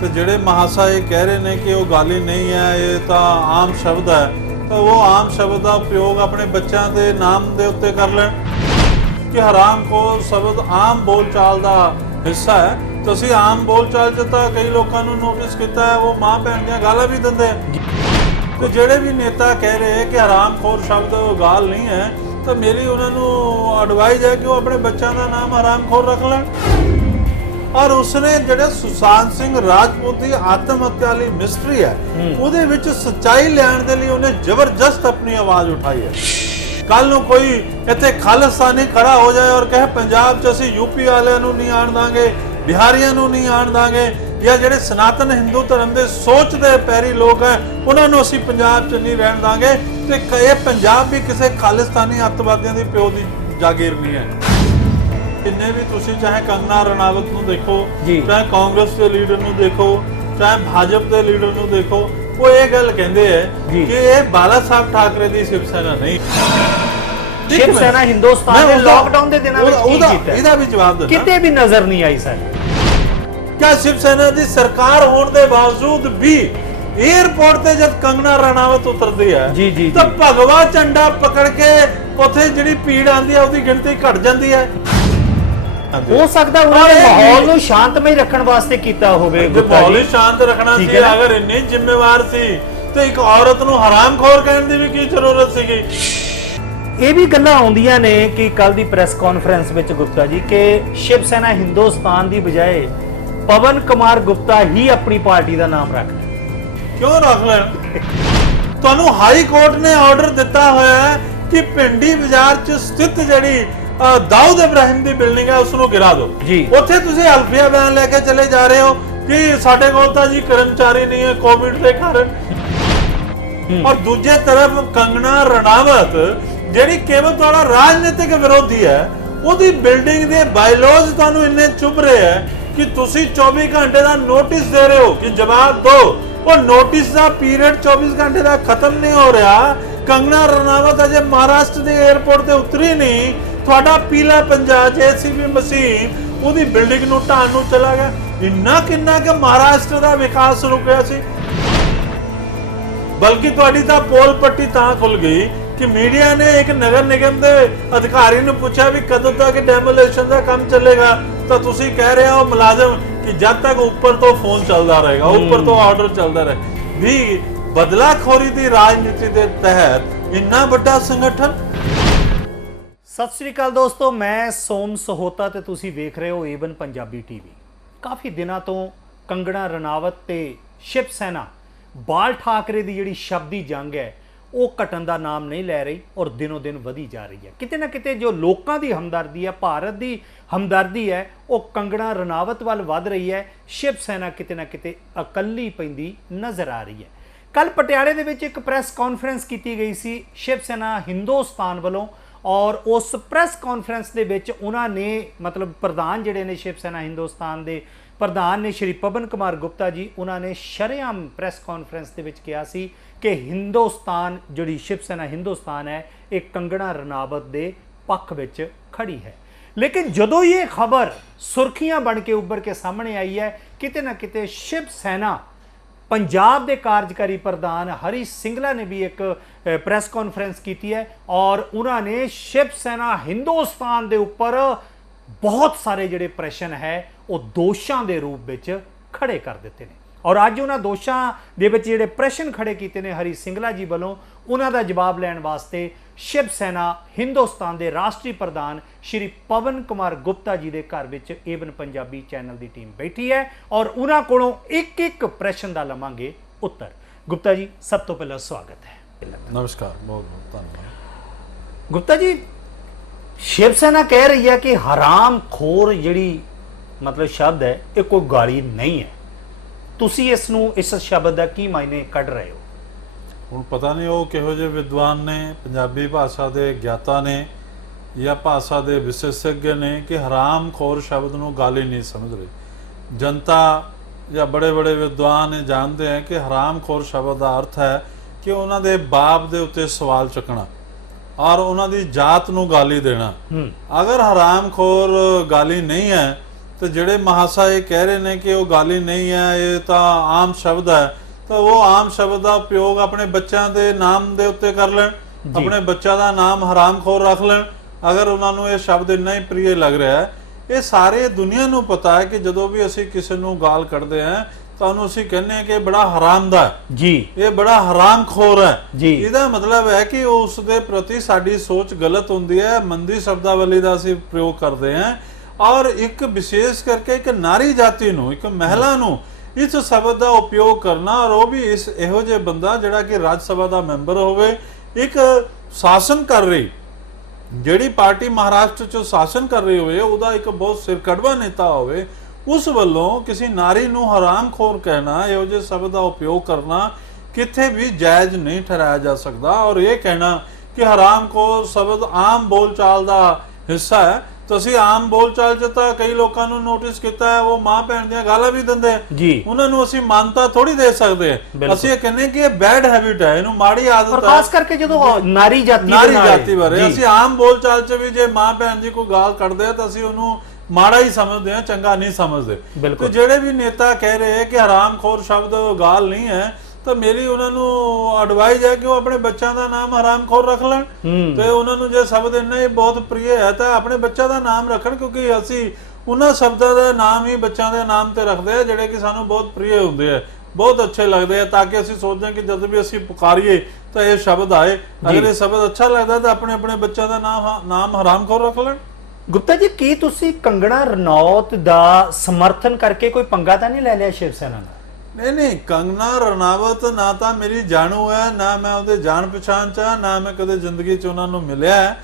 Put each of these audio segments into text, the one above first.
तो ਜਿਹੜੇ ਮਹਾਸਾ ਇਹ ਕਹਿ ਰਹੇ ਨੇ ਕਿ ਉਹ ਗਾਲੀ ਨਹੀਂ ਹੈ, ਇਹ ਤਾਂ ਆਮ ਸ਼ਬਦ ਹੈ, ਤਾਂ ਉਹ ਆਮ ਸ਼ਬਦ ਦਾ ਪ੍ਰਯੋਗ ਆਪਣੇ ਬੱਚਿਆਂ ਦੇ ਨਾਮ ਦੇ ਉੱਤੇ ਕਰ ਲੈਣ ਕਿ ਹਰਾਮਖੋਰ ਸ਼ਬਦ ਆਮ ਬੋਲਚਾਲ ਦਾ ਹਿੱਸਾ ਹੈ। ਤਾਂ ਅਸੀਂ ਆਮ ਬੋਲਚਾਲ 'ਚ ਤਾਂ ਕਈ ਲੋਕਾਂ ਨੂੰ ਨੋਟਿਸ ਕੀਤਾ ਹੈ, ਉਹ ਮਾਂ ਭੈਣ ਦੀਆਂ ਗਾਲਾਂ ਵੀ ਦਿੰਦੇ ਆ। ਤੇ ਜਿਹੜੇ ਵੀ ਨੇਤਾ ਕਹਿ ਰਹੇ ਕਿ ਹਰਾਮਖੋਰ ਸ਼ਬਦ ਉਹ ਗਾਲ ਨਹੀਂ ਹੈ, ਤਾਂ ਮੇਰੀ ਉਹਨਾਂ ਨੂੰ ਐਡਵਾਈਜ਼ ਹੈ ਕਿ ਉਹ ਆਪਣੇ ਬੱਚਿਆਂ ਦਾ ਨਾਮ ਹਰਾਮਖੋਰ ਰੱਖ ਲੈਣ। ਔਰ ਉਸਨੇ ਜਿਹੜੇ ਸੁਸ਼ਾਂਤ ਸਿੰਘ ਰਾਜਪੂਤ ਦੀ ਆਤਮ ਹੱਤਿਆ ਵਾਲੀ ਮਿਸਟਰੀ ਹੈ ਉਹਦੇ ਵਿੱਚ ਸੱਚਾਈ ਲਿਆਉਣ ਦੇ ਲਈ ਉਹਨੇ ਜ਼ਬਰਦਸਤ ਆਪਣੀ ਆਵਾਜ਼ ਉਠਾਈ ਹੈ। ਕੱਲ ਨੂੰ ਕੋਈ ਇੱਥੇ ਖਾਲਿਸਤਾਨੀ ਖੜਾ ਹੋ ਜਾਏ ਔਰ ਕਹੇ ਪੰਜਾਬ 'ਚ ਅਸੀਂ ਯੂਪੀ ਵਾਲਿਆਂ ਨੂੰ ਨਹੀਂ ਆਣ ਦਾਂਗੇ, ਬਿਹਾਰੀਆਂ ਨੂੰ ਨਹੀਂ ਆਣ ਦਾਂਗੇ, ਜਾਂ ਜਿਹੜੇ ਸਨਾਤਨ ਹਿੰਦੂ ਧਰਮ ਦੇ ਸੋਚਦੇ ਪੈਰੀ ਲੋਕ ਹੈ ਉਹਨਾਂ ਨੂੰ ਅਸੀਂ ਪੰਜਾਬ 'ਚ ਨਹੀਂ ਰਹਿਣ ਦਾਂਗੇ, ਤੇ ਇਹ ਪੰਜਾਬ ਵੀ ਕਿਸੇ ਖਾਲਿਸਤਾਨੀ ਅੱਤਵਾਦੀਆਂ ਦੀ ਪਿਓ ਦੀ ਜਾਗੀਰ ਨਹੀਂ ਹੈ। ਜਿੰਨੇ ਵੀ ਤੁਸੀਂ ਚਾਹੇ ਕੰਗਨਾ ਰਣਾਵਤ ਨੂੰ ਦੇਖੋ, ਚਾਹੇ ਕਾਂਗਰਸ ਦੇ ਲੀਡਰ ਨੂੰ ਦੇਖੋ, ਚਾਹੇ ਭਾਜਪ ਦੇ ਲੀਡਰ ਨੂੰ ਦੇਖੋ, ਉਹ ਇਹ ਗੱਲ ਕਹਿੰਦੇ ਹੈ ਕਿ ਇਹ ਬਾਲਾ ਸਾਹਿਬ ਠਾਕਰੇ ਦੀ ਸ਼ਿਵ ਸੈਨਾ ਨਹੀਂ। ਸ਼ਿਵ ਸੈਨਾ ਹਿੰਦੁਸਤਾਨ ਦੇ ਲਾਕਡਾਊਨ ਦੇ ਦਿਨਾਂ ਵਿੱਚ ਕੀ ਕੀਤਾ ਇਹਦਾ ਵੀ ਜਵਾਬ ਦੇਣਾ ਕਿਤੇ ਵੀ ਨਜ਼ਰ ਨਹੀਂ ਆਈ ਸਰ। ਕਿਆ ਸ਼ਿਵ ਸੈਨਾ ਦੀ ਸਰਕਾਰ ਹੋਣ ਦੇ ਬਾਵਜੂਦ ਵੀ 에ਅਰਪੋਰਟ ਤੇ ਜਦ ਕੰਗਨਾ ਰਣਾਵਤ ਉਤਰਦੀ ਹੈ ਤਾਂ ਭਗਵਾ ਝੰਡਾ ਪਕੜ ਕੇ ਉੱਥੇ ਜਿਹੜੀ ਭੀੜ ਆਉਂਦੀ ਹੈ ਉਹਦੀ ਗਿਣਤੀ ਘਟ ਜਾਂਦੀ ਹੈ। ਹੋ ਸਕਦਾ ਉਹਨਾਂ ਨੇ ਮਾਹੌਲ ਨੂੰ ਸ਼ਾਂਤਮਈ ਰੱਖਣ ਵਾਸਤੇ ਕੀਤਾ ਹੋਵੇ। ਮਾਹੌਲ ਸ਼ਾਂਤ ਰੱਖਣਾ ਸੀ, ਅਗਰ ਇੰਨੀ ਜ਼ਿੰਮੇਵਾਰ ਸੀ ਤੇ ਇੱਕ ਔਰਤ ਨੂੰ ਹਰਾਮਖੋਰ ਕਹਿਣ ਦੀ ਵੀ ਕੀ ਜ਼ਰੂਰਤ ਸੀਗੀ। ਇਹ ਵੀ ਗੱਲਾਂ ਆਉਂਦੀਆਂ ਨੇ ਕਿ ਕੱਲ ਦੀ ਪ੍ਰੈਸ ਕਾਨਫਰੰਸ ਵਿੱਚ ਗੁਪਤਾ ਜੀ ਕਿ ਸ਼ਿਵ ਸੈਨਾ ਹਿੰਦੁਸਤਾਨ ਦੀ ਬਜਾਏ ਪਵਨ ਕੁਮਾਰ ਗੁਪਤਾ ਹੀ ਆਪਣੀ ਪਾਰਟੀ ਦਾ ਨਾਮ ਰੱਖ ਲੈ। ਕਿਉਂ ਰੱਖ ਲੈਣ? ਤੁਹਾਨੂੰ ਹਾਈ ਕੋਰਟ ਨੇ ਆਰਡਰ ਦਿੱਤਾ ਹੋਇਆ ਹੈ ਕਿ ਪਿੰਡੀ ਬਾਜ਼ਾਰ 'ਚ ਸਥਿਤ ਜਿਹੜੀ ਦਾਊਦ ਇਬਰਾਹਿਮ ਦੀ ਬਿਲਡਿੰਗ ਹੈ ਉਸ ਨੂੰ ਗਿਰਾ ਦਿਓ। ਉੱਥੇ ਤੁਸੀਂ ਹਲਫੀਆ ਬਿਆਨ ਲੈ ਕੇ ਚਲੇ ਜਾ ਰਹੇ ਹੋ ਕਿ ਸਾਡੇ ਕੋਲ ਤਾਂ ਜੀ ਕਰਮਚਾਰੀ ਨਹੀਂ ਹੈ ਕੋਵਿਡ ਦੇ ਕਾਰਨ। ਔਰ ਦੂਜੇ ਤਰਫ ਕੰਗਨਾ ਰਣਾਵਤ ਜਿਹੜੀ ਕੇਵਲ ਤੁਹਾਡਾ ਰਾਜਨੀਤਿਕ ਵਿਰੋਧੀ ਹੈ, ਉਹਦੀ ਬਿਲਡਿੰਗ ਦੇ ਬਾਇਲੋਜ਼ ਤੁਹਾਨੂੰ ਇੰਨੇ ਚੁੱਭ ਰਹੇ ਹੈ ਕਿ ਤੁਸੀਂ 24 ਘੰਟੇ ਦਾ ਨੋਟਿਸ ਦੇ ਰਹੇ ਹੋ ਕਿ ਜਵਾਬ ਦਿਓ। ਉਹ ਨੋਟਿਸ ਦਾ ਪੀਰੀਅਡ 24 ਘੰਟੇ ਦਾ ਖਤਮ ਨਹੀਂ ਹੋ ਰਿਹਾ। ਕੰਗਨਾ ਰਣਾਵਤ ਅਜੇ ਮਹਾਰਾਸ਼ਟਰ ਦੇ 에ਅਰਪੋਰਟ ਤੇ ਉਤਰੀ ਨਹੀਂ, ਤੁਹਾਡਾ ਪੀਲਾ ਪੰਜਾਬ ਜੇਸੀਬੀ ਮਸ਼ੀਨ ਉਹਦੀ ਬਿਲਡਿੰਗ ਨੂੰ ਢਾਣ ਨੂੰ ਚਲਾ ਗਿਆ। ਇੰਨਾ ਕਿੰਨਾ ਕਿ ਮਹਾਰਾਸ਼ਟਰ ਦਾ ਵਿਕਾਸ ਰੁਕਿਆ ਸੀ। ਬਲਕਿ ਤੁਹਾਡੀ ਤਾਂ ਪੋਲ ਪੱਟੀ ਤਾਂ ਖੁੱਲ ਗਈ ਕਿ ਮੀਡੀਆ ਨੇ ਇੱਕ ਨਗਰ ਨਿਗਮ ਦੇ ਅਧਿਕਾਰੀ ਨੂੰ ਪੁੱਛਿਆ ਵੀ ਕਦੋਂ ਤੱਕ ਡੈਮੋਲੇਸ਼ਨ ਦਾ ਕੰਮ ਚੱਲੇਗਾ, ਤਾਂ ਤੁਸੀਂ ਕਹਿ ਰਹੇ ਹੋ ਮੁਲਾਜ਼ਮ ਕਿ ਜਦ ਤੱਕ ਉੱਪਰ ਤੋਂ ਫੋਨ ਚੱਲਦਾ ਰਹੇਗਾ, ਉੱਪਰ ਤੋਂ ਆਰਡਰ ਚੱਲਦਾ ਰਹੇ। ਵੀ ਬਦਲਾਖੋਰੀ ਦੀ ਰਾਜਨੀਤੀ ਦੇ ਤਹਿਤ ਇੰਨਾ ਵੱਡਾ ਸੰਗਠਨ। ਸਤਿ ਸ੍ਰੀ ਅਕਾਲ ਦੋਸਤੋ, ਮੈਂ ਸੋਮ ਸਹੋਤਾ ਤੇ ਤੁਸੀਂ ਵੇਖ ਰਹੇ ਹੋ ਏਵਨ ਪੰਜਾਬੀ ਟੀਵੀ। ਕਾਫੀ ਦਿਨਾਂ ਤੋਂ ਕੰਗਨਾ ਰਣਾਵਤ ਤੇ ਸ਼ਿਵ ਸੈਨਾ ਬਾਲ ਠਾਕਰੇ ਦੀ ਜਿਹੜੀ ਸ਼ਬਦੀ ਜੰਗ ਹੈ ਉਹ ਘਟਣ ਦਾ ਨਾਮ ਨਹੀਂ ਲੈ ਰਹੀ ਔਰ ਦਿਨੋਂ ਦਿਨ ਵਧੀ ਜਾ ਰਹੀ ਹੈ। ਕਿਤੇ ਨਾ ਕਿਤੇ ਜੋ ਲੋਕਾਂ ਦੀ ਹਮਦਰਦੀ ਹੈ, ਭਾਰਤ ਦੀ ਹਮਦਰਦੀ ਹੈ, ਉਹ ਕੰਗਨਾ ਰਣਾਵਤ ਵੱਲ ਵੱਧ ਰਹੀ ਹੈ। ਸ਼ਿਵ ਸੈਨਾ ਕਿਤੇ ਨਾ ਕਿਤੇ ਇਕੱਲੀ ਪੈਂਦੀ ਨਜ਼ਰ ਆ ਰਹੀ ਹੈ। ਕੱਲ ਪਟਿਆਲੇ ਦੇ ਵਿੱਚ ਇੱਕ ਪ੍ਰੈਸ ਕਾਨਫਰੰਸ ਕੀਤੀ ਗਈ ਸੀ ਸ਼ਿਵ ਸੈਨਾ ਹਿੰਦੁਸਤਾਨ ਵੱਲੋਂ, ਔਰ ਉਸ ਪ੍ਰੈਸ ਕਾਨਫਰੰਸ ਦੇ ਵਿੱਚ ਉਹਨਾਂ ਨੇ ਮਤਲਬ ਪ੍ਰਧਾਨ ਜਿਹੜੇ ਨੇ ਸ਼ਿਵ ਸੈਨਾ ਹਿੰਦੁਸਤਾਨ ਦੇ ਪ੍ਰਧਾਨ ਨੇ ਸ਼੍ਰੀ ਪਵਨ ਕੁਮਾਰ ਗੁਪਤਾ ਜੀ, ਉਹਨਾਂ ਨੇ ਸ਼ਰੇਆਮ ਪ੍ਰੈਸ ਕਾਨਫਰੰਸ ਦੇ ਵਿੱਚ ਕਿਹਾ ਸੀ ਕਿ ਹਿੰਦੁਸਤਾਨ ਜਿਹੜੀ ਸ਼ਿਵ ਸੈਨਾ ਹਿੰਦੁਸਤਾਨ ਹੈ ਇਹ ਕੰਗਨਾ ਰਣਾਵਤ ਦੇ ਪੱਖ ਵਿੱਚ ਖੜੀ ਹੈ। ਲੇਕਿਨ ਜਦੋਂ ਇਹ ਖਬਰ ਸੁਰਖੀਆਂ ਬਣ ਕੇ ਉੱਭਰ ਕੇ ਸਾਹਮਣੇ ਆਈ ਹੈ, ਕਿਤੇ ਨਾ ਕਿਤੇ ਸ਼ਿਵ ਸੈਨਾ ਪੰਜਾਬ ਦੇ ਕਾਰਜਕਾਰੀ ਪ੍ਰਧਾਨ ਹਰੀ ਸਿੰਗਲਾ ਨੇ ਵੀ ਇੱਕ ਪ੍ਰੈਸ ਕਾਨਫਰੰਸ ਕੀਤੀ ਹੈ ਔਰ ਉਹਨਾਂ ਨੇ ਸ਼ਿਵ ਸੈਨਾ ਹਿੰਦੁਸਤਾਨ ਦੇ ਉੱਪਰ ਬਹੁਤ ਸਾਰੇ ਜਿਹੜੇ ਪ੍ਰਸ਼ਨ ਹੈ ਉਹ ਦੋਸ਼ਾਂ ਦੇ ਰੂਪ ਵਿੱਚ ਖੜੇ ਕਰ ਦਿੱਤੇ ਨੇ। ਔਰ ਅੱਜ ਉਹਨਾਂ ਦੋਸ਼ਾਂ ਦੇ ਵਿੱਚ ਜਿਹੜੇ ਪ੍ਰਸ਼ਨ ਖੜੇ ਕੀਤੇ ਨੇ ਹਰੀ ਸਿੰਗਲਾ ਜੀ ਵੱਲੋਂ, ਉਹਨਾਂ ਦਾ ਜਵਾਬ ਲੈਣ ਵਾਸਤੇ ਸ਼ਿਵ ਸੈਨਾ ਹਿੰਦੁਸਤਾਨ ਦੇ ਰਾਸ਼ਟਰੀ ਪ੍ਰਧਾਨ ਸ਼੍ਰੀ ਪਵਨ ਕੁਮਾਰ ਗੁਪਤਾ ਜੀ ਦੇ ਘਰ ਵਿੱਚ ਏਵਨ ਪੰਜਾਬੀ ਚੈਨਲ ਦੀ ਟੀਮ ਬੈਠੀ ਹੈ ਔਰ ਉਹਨਾਂ ਕੋਲੋਂ ਇੱਕ ਇੱਕ ਪ੍ਰਸ਼ਨ ਦਾ ਲਵਾਂਗੇ ਉੱਤਰ। ਗੁਪਤਾ ਜੀ, ਸਭ ਤੋਂ ਪਹਿਲਾਂ ਸਵਾਗਤ ਹੈ। ਨਮਸਕਾਰ, ਬਹੁਤ ਬਹੁਤ ਧੰਨਵਾਦ। ਗੁਪਤਾ ਜੀ, ਸ਼ਿਵ ਸੈਨਾ ਕਹਿ ਰਹੀ ਹੈ ਕਿ ਹਰਾਮਖੋਰ ਜਿਹੜੀ ਮਤਲਬ ਸ਼ਬਦ ਹੈ ਇਹ ਕੋਈ ਗਾਲੀ ਨਹੀਂ ਹੈ। ਤੁਸੀਂ ਇਸ ਸ਼ਬਦ ਦਾ ਕੀ ਮਾਇਨੇ ਕੱਢ ਰਹੇ ਹੋ? ਹੁਣ ਪਤਾ ਨਹੀਂ ਉਹ ਕਿਹੋ ਜਿਹੇ ਵਿਦਵਾਨ ਨੇ, ਪੰਜਾਬੀ ਭਾਸ਼ਾ ਦੇ ਗਿਆਤਾ ਨੇ ਜਾਂ ਭਾਸ਼ਾ ਦੇ ਵਿਸ਼ੇਸ਼ज्ञ ਨੇ ਕਿ ਹਰਾਮਖੋਰ ਸ਼ਬਦ ਨੂੰ ਗਾਲੀ ਨਹੀਂ ਸਮਝ ਰਹੇ। ਜਨਤਾ ਜਾਂ ਬੜੇ ਬੜੇ ਵਿਦਵਾਨ ਜਾਣਦੇ ਹੈ ਕਿ ਹਰਾਮਖੋਰ ਸ਼ਬਦ ਦਾ ਅਰਥ ਹੈ ਕਿ ਉਹਨਾਂ ਦੇ ਬਾਪ ਦੇ ਉੱਤੇ ਸਵਾਲ ਚੁੱਕਣਾ ਔਰ ਉਹਨਾਂ ਦੀ ਜਾਤ ਨੂੰ ਗਾਲੀ ਦੇਣਾ। ਅਗਰ ਹਰਾਮਖੋਰ ਗਾਲੀ ਨਹੀਂ ਹੈ ਤੇ ਜਿਹੜੇ ਮਹਾਸਾ ਇਹ ਕਹਿ ਰਹੇ ਨੇ ਕਿ ਉਹ ਗਾਲੀ ਨਹੀਂ ਹੈ, ਇਹ ਤਾਂ ਆਮ ਸ਼ਬਦ ਹੈ, ਤਾਂ ਉਹ ਆਮ ਸ਼ਬਦ ਦਾ ਉਪਯੋਗ ਆਪਣੇ ਬੱਚਿਆਂ ਦੇ ਨਾਮ ਦੇ ਉੱਤੇ ਕਰ ਲੈਣ, ਆਪਣੇ ਬੱਚਾ ਦਾ ਨਾਮ ਹਰਾਮਖੋਰ ਰੱਖ ਲੈਣ ਅਗਰ ਉਹਨਾਂ ਨੂੰ ਇਹ ਸ਼ਬਦ ਇੰਨਾ ਹੀ ਪ੍ਰਿਯ ਲੱਗ ਰਿਹਾ ਹੈ। ਇਹ ਸਾਰੇ ਦੁਨੀਆ ਨੂੰ ਪਤਾ ਹੈ ਕਿ ਜਦੋਂ ਵੀ ਅਸੀਂ ਕਿਸੇ ਨੂੰ ਗਾਲ ਕੱਢਦੇ ਹਾਂ ਤਾਂ ਉਹਨੂੰ ਅਸੀਂ ਕਹਿੰਦੇ ਹਾਂ ਕਿ ਇਹ ਬੜਾ ਹਰਾਮਦਾ ਹੈ ਜੀ, ਇਹ ਬੜਾ ਹਰਾਮਖੋਰ ਹੈ ਜੀ। ਇਹਦਾ ਮਤਲਬ ਹੈ ਕਿ ਉਸ ਦੇ ਪ੍ਰਤੀ ਸਾਡੀ ਸੋਚ ਗਲਤ ਹੁੰਦੀ ਹੈ, ਮੰਦੀ ਸ਼ਬਦਾਵਲੀ ਦਾ ਅਸੀਂ ਪ੍ਰਯੋਗ ਕਰਦੇ ਹਾਂ। ਔਰ ਇੱਕ ਵਿਸ਼ੇਸ਼ ਕਰਕੇ ਇੱਕ ਨਾਰੀ ਜਾਤੀ ਨੂੰ, ਇੱਕ ਮਹਿਲਾ ਨੂੰ ਇਸ ਸ਼ਬਦ ਦਾ ਉਪਯੋਗ ਕਰਨਾ, ਔਰ ਉਹ ਵੀ ਇਸ ਇਹੋ ਜਿਹੇ ਬੰਦਾ ਜਿਹੜਾ ਕਿ ਰਾਜ ਸਭਾ ਦਾ ਮੈਂਬਰ ਹੋਵੇ, ਇੱਕ ਸ਼ਾਸਨ ਕਰ ਰਹੀ ਜਿਹੜੀ ਪਾਰਟੀ ਮਹਾਰਾਸ਼ਟਰ ਚ ਸ਼ਾਸਨ ਕਰ ਰਹੀ ਹੋਵੇ, ਉਹਦਾ ਇੱਕ ਬਹੁਤ ਸਿਰਕੜਵਾ ਨੇਤਾ ਹੋਵੇ, ਉਸ ਵੱਲੋਂ ਕਿਸੇ ਨਾਰੀ ਨੂੰ ਹਰਾਮਖੋਰ ਕਹਿਣਾ, ਇਹੋ ਜਿਹੇ ਸ਼ਬਦ ਦਾ ਉਪਯੋਗ ਕਰਨਾ ਕਿਤੇ ਵੀ ਜਾਇਜ਼ ਨਹੀਂ ਠਹਿਰਾਇਆ ਜਾ ਸਕਦਾ। ਔਰ ਇਹ ਕਹਿਣਾ ਕਿ ਹਰਾਮਖੋਰ ਸ਼ਬਦ ਆਮ ਬੋਲਚਾਲ ਦਾ ਹਿੱਸਾ ਹੈ, ਤੁਸੀਂ ਆਮ ਬੋਲਚਾਲ ਚ ਤਾਂ ਕਈ ਲੋਕਾਂ ਨੂੰ ਨੋਟਿਸ ਕੀਤਾ ਹੈ, ਉਹ ਮਾਂ ਭੈਣ ਦੀਆਂ ਗਾਲਾਂ ਵੀ ਦਿੰਦੇ ਜੀ, ਉਹਨਾਂ ਨੂੰ ਅਸੀਂ ਮਾਨਤਾ ਥੋੜੀ ਦੇ ਸਕਦੇ ਹਾਂ। ਅਸੀਂ ਇਹ ਕਹਿੰਦੇ ਕਿ ਇਹ ਬੈਡ ਹੈਬਿਟ ਹੈ, ਇਹਨੂੰ ਮਾੜੀ ਆਦਤ ਹੈ, ਖਾਸ ਕਰਕੇ ਜਦੋਂ ਨਾਰੀ ਜਾਤੀ ਬਾਰੇ ਅਸੀਂ ਆਮ ਬੋਲਚਾਲ ਚ ਵੀ ਜੇ ਮਾਂ ਭੈਣ ਜੀ ਕੋਈ ਗਾਲ ਕੱਢਦੇ ਆ ਤਾਂ ਅਸੀਂ ਉਹਨੂੰ ਮਾੜਾ ਹੀ ਸਮਝਦੇ ਆ, ਚੰਗਾ ਨਹੀਂ ਸਮਝਦੇ। ਤੇ ਜਿਹੜੇ ਵੀ ਨੇਤਾ ਕਹਿ ਰਹੇ ਕਿ ਹਰਾਮਖੋਰ ਸ਼ਬਦ ਗਾਲ ਨਹੀਂ ਹੈ, ਤਾਂ ਮੇਰੀ ਉਹਨਾਂ ਨੂੰ ਐਡਵਾਈਸ ਹੈ ਕਿ ਉਹ ਆਪਣੇ ਬੱਚਿਆਂ ਦਾ ਨਾਮ ਹਰਾਮਖੋਰ ਰੱਖ ਲੈਣ, ਤੇ ਉਹਨਾਂ ਨੂੰ ਜੇ ਸ਼ਬਦ ਇੰਨਾ ਹੀ ਬਹੁਤ ਪ੍ਰਿਯ ਹੈ ਤਾਂ ਆਪਣੇ ਬੱਚਿਆਂ ਦਾ ਨਾਮ ਰੱਖਣ, ਕਿਉਂਕਿ ਅਸੀਂ ਉਹਨਾਂ ਸ਼ਬਦਾਂ ਦਾ ਨਾਮ ਹੀ ਬੱਚਿਆਂ ਦੇ ਨਾਮ ਤੇ ਰੱਖਦੇ ਆ ਜਿਹੜੇ ਕਿ ਸਾਨੂੰ ਬਹੁਤ ਪ੍ਰਿਯ ਹੁੰਦੇ ਆ, ਬਹੁਤ ਅੱਛੇ ਲੱਗਦੇ ਆ, ਤਾਂ ਕਿ ਅਸੀਂ ਸੋਚਦੇ ਕਿ ਜਦ ਵੀ ਅਸੀਂ ਪੁਕਾਰੀਏ ਤਾਂ ਇਹ ਸ਼ਬਦ ਆਏ। ਅਗਰ ਇਹ ਸ਼ਬਦ ਅੱਛਾ ਲੱਗਦਾ ਤਾਂ ਆਪਣੇ ਆਪਣੇ ਬੱਚਿਆਂ ਦਾ ਨਾਮ ਹਰਾਮਖੋਰ ਰੱਖ ਲੈਣ। ਗੁਪਤਾ ਜੀ, ਕੀ ਤੁਸੀਂ ਕੰਗਣਾ ਰਣੌਤ ਦਾ ਸਮਰਥਨ ਕਰਕੇ ਕੋਈ ਪੰਗਾ ਤਾਂ ਨਹੀਂ ਲੈ ਲਿਆ ਸ਼ਿਵ ਸੈਨਾ ਨਾਲ? ਨਹੀਂ, ਕੰਗਨਾ ਰਣਾਵਤ ਨਾ ਤਾਂ ਮੇਰੀ ਜਾਣੂ ਹੈ, ਨਾ ਮੈਂ ਉਹਦੇ ਜਾਣ ਪਛਾਣ ਚ, ਨਾ ਮੈਂ ਕਦੇ ਜ਼ਿੰਦਗੀ ਚ ਉਹਨਾਂ ਨੂੰ ਮਿਲਿਆ ਹੈ,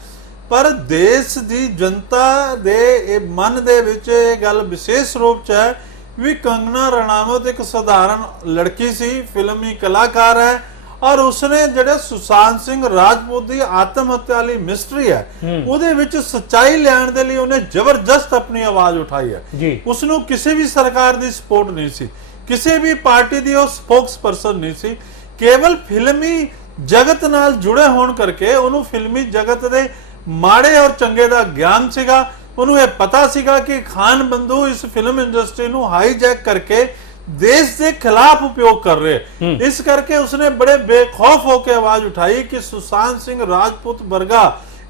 ਪਰ ਦੇਸ਼ ਦੀ ਜਨਤਾ ਦੇ ਮਨ ਦੇ ਵਿੱਚ ਇਹ ਗੱਲ ਵਿਸ਼ੇਸ਼ ਰੂਪ ਚ ਹੈ ਵੀ ਕੰਗਨਾ ਰਣਾਵਤ ਇੱਕ ਸਧਾਰਨ ਲੜਕੀ ਸੀ, ਫਿਲਮੀ ਕਲਾਕਾਰ ਹੈ, ਔਰ ਉਸਨੇ ਜਿਹੜੇ ਸੁਸ਼ਾਂਤ ਸਿੰਘ ਰਾਜਪੂਤ ਦੀ ਆਤਮ ਹੱਤਿਆ ਵਾਲੀ ਮਿਸਟਰੀ ਹੈ ਉਹਦੇ ਵਿੱਚ ਸੱਚਾਈ ਲਿਆਉਣ ਦੇ ਲਈ ਉਹਨੇ ਜ਼ਬਰਦਸਤ ਆਪਣੀ ਆਵਾਜ਼ ਉਠਾਈ ਹੈ। ਉਸਨੂੰ ਕਿਸੇ ਵੀ ਸਰਕਾਰ ਦੀ ਸਪੋਰਟ ਨਹੀਂ ਸੀ, ਕਿਸੇ ਵੀ ਪਾਰਟੀ ਦੀ ਉਹ ਸਪੋਕਸ ਪਰਸਨ ਨਹੀਂ ਸੀ, ਕੇਵਲ ਫਿਲਮੀ ਜਗਤ ਨਾਲ ਜੁੜੇ ਹੋਣ ਕਰਕੇ ਉਹਨੂੰ ਫਿਲਮੀ ਜਗਤ ਦੇ ਮਾੜੇ ਔਰ ਚੰਗੇ ਦਾ ਗਿਆਨ ਸੀਗਾ। ਉਹਨੂੰ ਇਹ ਪਤਾ ਸੀਗਾ ਕਿ ਖਾਨ ਬੰਧੂ ਇਸ ਫਿਲਮ ਇੰਡਸਟਰੀ ਨੂੰ ਹਾਈਜੈਕ ਕਰਕੇ ਦੇਸ਼ ਦੇ ਖਿਲਾਫ ਉਪਯੋਗ ਕਰ ਰਹੇ, ਇਸ ਕਰਕੇ ਉਸਨੇ ਬੜੇ ਬੇਖੌਫ ਹੋ ਕੇ ਆਵਾਜ਼ ਉਠਾਈ ਕਿ ਸੁਸ਼ਾਂਤ ਸਿੰਘ ਰਾਜਪੂਤ ਵਰਗਾ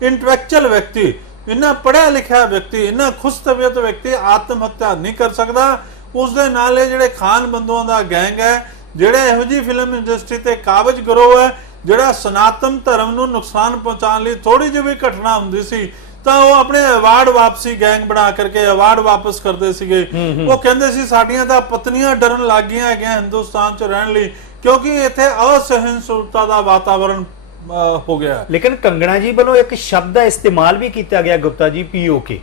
ਇੰਟੈਲੈਕਚੁਅਲ ਵਿਅਕਤੀ, ਇੰਨਾ ਪੜ੍ਹਿਆ ਲਿਖਿਆ ਵਿਅਕਤੀ, ਇੰਨਾ ਖੁਸ਼ ਤਬੀਅਤ ਵਿਅਕਤੀ ਆਤਮ ਹੱਤਿਆ ਨਹੀਂ ਕਰ ਸਕਦਾ। ਉਸ ਦੇ ਨਾਲ ਇਹ ਜਿਹੜੇ ਖਾਨ ਬੰਧੂਆਂ ਦਾ ਗੈਂਗ ਹੈ, ਜਿਹੜੇ ਇਹੋ ਜਿਹੀ ਫਿਲਮ ਇੰਡਸਟਰੀ ਤੇ ਕਾਬਜ ਗਰੋਹ ਹੈ, ਜਿਹੜਾ ਸਨਾਤਨ ਧਰਮ ਨੂੰ ਨੁਕਸਾਨ ਪਹੁੰਚਾਉਣ ਲਈ ਥੋੜੀ ਜਿਹੀ ਵੀ ਘਟਨਾ ਹੁੰਦੀ ਸੀ ਤਾਂ ਉਹ ਆਪਣੇ ਅਵਾਰਡ ਵਾਪਸੀ ਗੈਂਗ ਬਣਾ ਕਰਕੇ ਅਵਾਰਡ ਵਾਪਸ ਕਰਦੇ ਸੀਗੇ। ਉਹ ਕਹਿੰਦੇ ਸੀ ਸਾਡੀਆਂ ਤਾਂ ਪਤਨੀਆਂ ਡਰਨ ਲੱਗ ਗਈਆਂ ਹੈਗੀਆਂ ਹਿੰਦੁਸਤਾਨ 'ਚ ਰਹਿਣ ਲਈ, ਕਿਉਂਕਿ ਇੱਥੇ ਅਸਹਿਣਸ਼ੀਲਤਾ ਦਾ ਵਾਤਾਵਰਣ ਹੋ ਗਿਆ। ਲੇਕਿਨ ਕੰਗਣਾ ਜੀ ਵੱਲੋਂ ਇੱਕ ਸ਼ਬਦ ਦਾ ਇਸਤੇਮਾਲ ਵੀ ਕੀਤਾ ਗਿਆ ਗੁਪਤਾ ਜੀ, ਪੀਓਕੇ,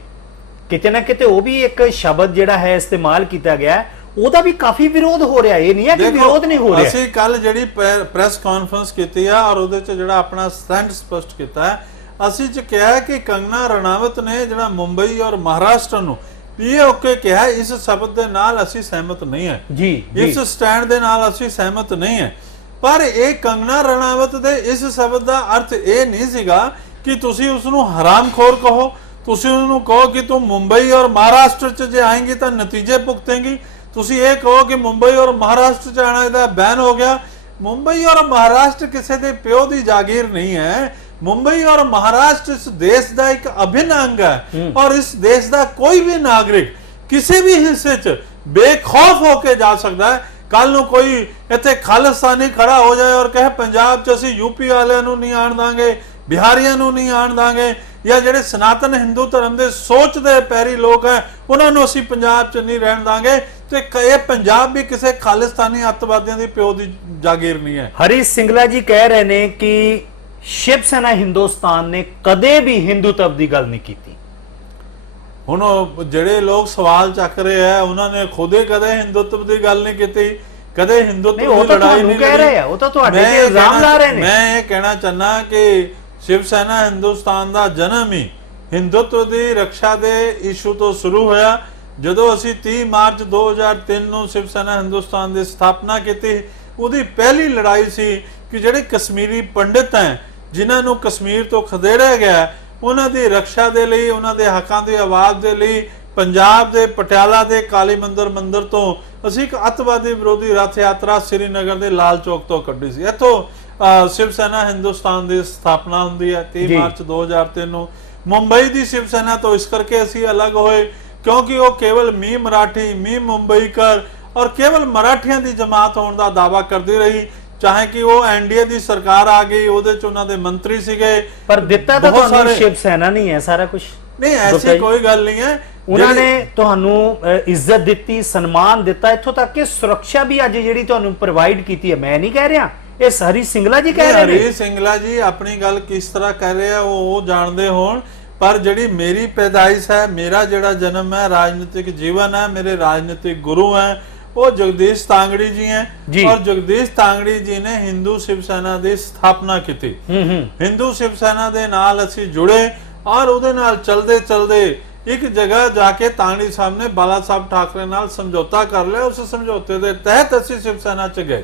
ਕਿਤੇ ਨਾ ਕਿਤੇ ਉਹ ਵੀ ਇੱਕ ਸ਼ਬਦ ਜਿਹੜਾ ਹੈ ਇਸਤੇਮਾਲ ਕੀਤਾ ਗਿਆ, ਉਹਦਾ ਵੀ ਕਾਫੀ ਵਿਰੋਧ ਹੋ ਰਿਹਾ। ਇਹ ਨਹੀਂ ਹੈ ਕਿ ਵਿਰੋਧ ਨਹੀਂ ਹੋ ਰਿਹਾ। ਅਸੀਂ ਕੱਲ ਜਿਹੜੀ ਪ੍ਰੈਸ ਕਾਨਫਰੰਸ ਕੀਤੀ ਆ ਔਰ ਉਹਦੇ 'ਚ ਜਿਹੜਾ ਆਪਣਾ ਸਟੈਂਡ ਸਪਸ਼ਟ ਕੀਤਾ ਹੈ, ਅਸੀਂ ਚ ਕਿਹਾ ਕਿ ਕੰਗਨਾ ਰਣਾਵਤ ਨੇ ਜਿਹੜਾ ਮੁੰਬਈ ਔਰ ਮਹਾਰਾਸ਼ਟਰ ਨੂੰ ਪੀਓਕੇ ਕਿਹਾ, ਇਸ ਸ਼ਬਦ ਦੇ ਨਾਲ ਅਸੀਂ ਸਹਿਮਤ ਨਹੀਂ ਹੈ ਜੀ, ਇਸ ਸਟੈਂਡ ਦੇ ਨਾਲ ਅਸੀਂ ਸਹਿਮਤ ਨਹੀਂ ਹੈ। ਪਰ ਇਹ ਕੰਗਨਾ ਰਣਾਵਤ ਦੇ ਇਸ ਸ਼ਬਦ ਦਾ ਅਰਥ ਇਹ ਨਹੀਂ ਸੀਗਾ ਕਿ ਤੁਸੀਂ ਉਸ ਨੂੰ ਹਰਾਮਖੋਰ ਕਹੋ, ਤੁਸੀਂ ਉਹਨੂੰ ਕਹੋ ਕਿ ਤੂੰ ਮੁੰਬਈ ਔਰ ਮਹਾਰਾਸ਼ਟਰ ਚ ਜੇ ਆਏਂਗੀ ਤਾਂ ਨਤੀਜੇ ਭੁਗਤੇਂਗੀ। ਤੁਸੀਂ ਇਹ ਕਹੋ ਕਿ ਮੁੰਬਈ ਔਰ ਮਹਾਰਾਸ਼ਟਰ ਚ ਆਣਾ ਇਹਦਾ ਬੈਨ ਹੋ ਗਿਆ। ਮੁੰਬਈ ਔਰ ਮਹਾਰਾਸ਼ਟਰ ਕਿਸੇ ਦੇ ਪਿਓ ਦੀ ਜਾਗੀਰ ਨਹੀਂ ਹੈ। ਮੁੰਬਈ ਔਰ ਮਹਾਰਾਸ਼ਟਰ ਇਸ ਦੇਸ਼ ਦਾ ਇੱਕ ਅਭਿੰਨ ਅੰਗ ਹੈ ਔਰ ਇਸ ਦੇਸ਼ ਦਾ ਕੋਈ ਵੀ ਨਾਗਰਿਕ ਕਿਸੇ ਵੀ ਹਿੱਸੇ 'ਚ ਬੇਖੌਫ ਹੋ ਕੇ ਜਾ ਸਕਦਾ ਹੈ। ਕੱਲ ਨੂੰ ਕੋਈ ਇੱਥੇ ਖਾਲਿਸਤਾਨੀ ਖੜਾ ਹੋ ਜਾਏ ਔਰ ਕਹੇ ਪੰਜਾਬ 'ਚ ਅਸੀਂ ਯੂਪੀ ਵਾਲਿਆਂ ਨੂੰ ਨਹੀਂ ਆਣ ਦਾਂਗੇ, ਬਿਹਾਰੀਆਂ ਨੂੰ ਨਹੀਂ ਆਣ ਦਾਂਗੇ, ਜਾਂ ਜਿਹੜੇ ਸਨਾਤਨ ਹਿੰਦੂ ਧਰਮ ਦੇ ਸੋਚ ਦੇ ਪੈਰੀ ਲੋਕ ਹੈ ਉਹਨਾਂ ਨੂੰ ਅਸੀਂ ਪੰਜਾਬ 'ਚ ਨਹੀਂ ਰਹਿਣ ਦਾਂਗੇ, ਤੇ ਇਹ ਪੰਜਾਬ ਵੀ ਕਿਸੇ ਖਾਲਿਸਤਾਨੀ ਅੱਤਵਾਦੀਆਂ ਦੀ ਪਿਓ ਦੀ ਜਾਗੀਰ ਨਹੀਂ ਹੈ। ਹਰੀ ਸਿੰਗਲਾ ਜੀ ਕਹਿ ਰਹੇ ਨੇ ਕਿ ਸ਼ਿਵ ਸੈਨਾ ਹਿੰਦੁਸਤਾਨ ਨੇ ਕਦੇ ਵੀ ਹਿੰਦੂਤਵ ਦੀ ਗੱਲ ਨਹੀਂ ਕੀਤੀ। ਹੁਣ ਜਿਹੜੇ ਲੋਕ ਸਵਾਲ ਚੱਕ ਰਹੇ ਆ ਉਹਨਾਂ ਨੇ ਖੁਦੇ ਕਦੇ ਹਿੰਦੂਤਵ ਦੀ ਗੱਲ ਨਹੀਂ ਕੀਤੀ, ਕਦੇ ਹਿੰਦੂਤਵ ਦੀ ਲੜਾਈ ਨਹੀਂ ਕਹਿ ਰਹੇ ਆ, ਉਹ ਤਾਂ ਤੁਹਾਡੇ ਤੇ ਇਲਜ਼ਾਮ ਲਾ ਰਹੇ ਨੇ। ਮੈਂ ਇਹ ਕਹਿਣਾ ਚਾਹਨਾ ਕਿ ਸ਼ਿਵ ਸੈਨਾ ਹਿੰਦੁਸਤਾਨ ਦਾ ਜਨਮ ਹੀ ਹਿੰਦੂਤਵ ਦੀ ਰੱਖਿਆ ਦੇ ਇਸ਼ੂ ਤੋਂ ਸ਼ੁਰੂ ਹੋਇਆ। ਜਦੋਂ ਅਸੀਂ 30 ਮਾਰਚ 2003 ਨੂੰ ਸ਼ਿਵ ਸੈਨਾ ਹਿੰਦੁਸਤਾਨ ਦੀ ਸਥਾਪਨਾ ਕੀਤੀ, ਉਹਦੀ ਪਹਿਲੀ ਲੜਾਈ ਸੀ ਕਿ ਜਿਹੜੇ ਕਸ਼ਮੀਰੀ ਪੰਡਿਤ ਹੈ ਜਿਨ੍ਹਾਂ ਨੂੰ ਕਸ਼ਮੀਰ ਤੋਂ ਖਦੇੜਿਆ ਗਿਆ, ਉਹਨਾਂ ਦੀ ਰੱਖਿਆ ਦੇ ਲਈ, ਉਹਨਾਂ ਦੇ ਹੱਕਾਂ ਦੀ ਆਵਾਜ਼ ਦੇ ਲਈ ਪੰਜਾਬ ਦੇ ਪਟਿਆਲਾ ਦੇ ਕਾਲੀ ਮੰਦਿਰ ਤੋਂ ਅਸੀਂ ਇੱਕ ਅੱਤਵਾਦੀ ਵਿਰੋਧੀ ਰੱਥ ਯਾਤਰਾ ਸ੍ਰੀਨਗਰ ਦੇ ਲਾਲ ਚੌਕ ਤੋਂ ਕੱਢੀ ਸੀ। ਇੱਥੋਂ ਸ਼ਿਵ ਸੈਨਾ ਹਿੰਦੁਸਤਾਨ ਦੀ ਸਥਾਪਨਾ ਹੁੰਦੀ ਹੈ 30 ਮਾਰਚ 2003 ਨੂੰ। ਮੁੰਬਈ ਦੀ ਸ਼ਿਵ ਸੈਨਾ ਤੋਂ ਇਸ ਕਰਕੇ ਅਸੀਂ ਅਲੱਗ ਹੋਏ ਕਿਉਂਕਿ ਉਹ ਕੇਵਲ ਮੀ ਮਰਾਠੀ ਮੀ ਮੁੰਬਈਕਰ ਔਰ ਕੇਵਲ ਮਰਾਠੀਆਂ ਦੀ ਜਮਾਤ ਹੋਣ ਦਾ ਦਾਅਵਾ ਕਰਦੀ ਰਹੀ, ਚਾਹੇ ਕਿ ਉਹ ਐਨਡੀਏ ਦੀ ਸਰਕਾਰ ਆ ਗਈ, ਉਹਦੇ ਚ ਉਹਨਾਂ ਦੇ ਮੰਤਰੀ ਸੀਗੇ, ਪਰ ਦਿੱਤਾ ਤਾਂ ਤੁਹਾਨੂੰ ਸ਼ਿਵ ਸੈਨਾ ਨਹੀਂ ਹੈ ਸਾਰਾ ਕੁਝ। ਨਹੀਂ, ਐਸੀ ਕੋਈ ਗੱਲ ਨਹੀਂ ਹੈ। ਉਹਨਾਂ ਨੇ ਤੁਹਾਨੂੰ ਇੱਜ਼ਤ ਦਿੱਤੀ, ਸਨਮਾਨ ਦਿੱਤਾ, ਇੱਥੋਂ ਤੱਕ ਕਿ ਸੁਰੱਖਿਆ ਵੀ ਅੱਜ ਜਿਹੜੀ ਤੁਹਾਨੂੰ ਪ੍ਰੋਵਾਈਡ ਕੀਤੀ ਹੈ। ਮੈਂ ਨਹੀਂ ਕਹਿ ਰਿਹਾ, ਇਹ ਹਰੀ ਸਿੰਗਲਾ ਜੀ ਕਹਿ ਰਹੇ ਨੇ। ਹਰੀ ਸਿੰਗਲਾ ਜੀ ਆਪਣੀ ਗੱਲ ਕਿਸ ਤਰ੍ਹਾਂ ਕਰ ਰਹੇ ਆ ਉਹ ਜਾਣਦੇ ਹੋਣ, ਪਰ ਜਿਹੜੀ ਮੇਰੀ ਪੈਦਾਇਸ਼ ਹੈ, ਮੇਰਾ ਜਿਹੜਾ ਜਨਮ ਹੈ, ਰਾਜਨੀਤਿਕ ਜੀਵਨ ਹੈ, ਮੇਰੇ ਰਾਜਨੀਤਿਕ ਗੁਰੂ ਹੈ ਉਹ ਜਗਦੀਸ਼ ਤਾਂਗੜੀ ਜੀ ਹੈ। ਔਰ ਜਗਦੀਸ਼ ਤਾਂਗੜੀ ਜੀ ਨੇ ਹਿੰਦੂ ਸ਼ਿਵ ਸੈਨਾ ਦੀ ਸਥਾਪਨਾ ਕੀਤੀ। ਹਿੰਦੂ ਸ਼ਿਵ ਸੈਨਾ ਦੇ ਨਾਲ ਅਸੀਂ ਜੁੜੇ ਔਰ ਉਹਦੇ ਨਾਲ ਚਲਦੇ ਚਲਦੇ ਇੱਕ ਜਗ੍ਹਾ ਜਾ ਕੇ ਤਾਂਗੜੀ ਸਾਹਿਬ ਨੇ ਬਾਲਾ ਸਾਹਿਬ ਠਾਕਰੇ ਨਾਲ ਸਮਝੌਤਾ ਕਰ ਲਿਆ। ਉਸ ਸਮਝੌਤੇ ਦੇ ਤਹਿਤ ਅਸੀਂ ਸ਼ਿਵ ਸੈਨਾ ਚ ਗਏ।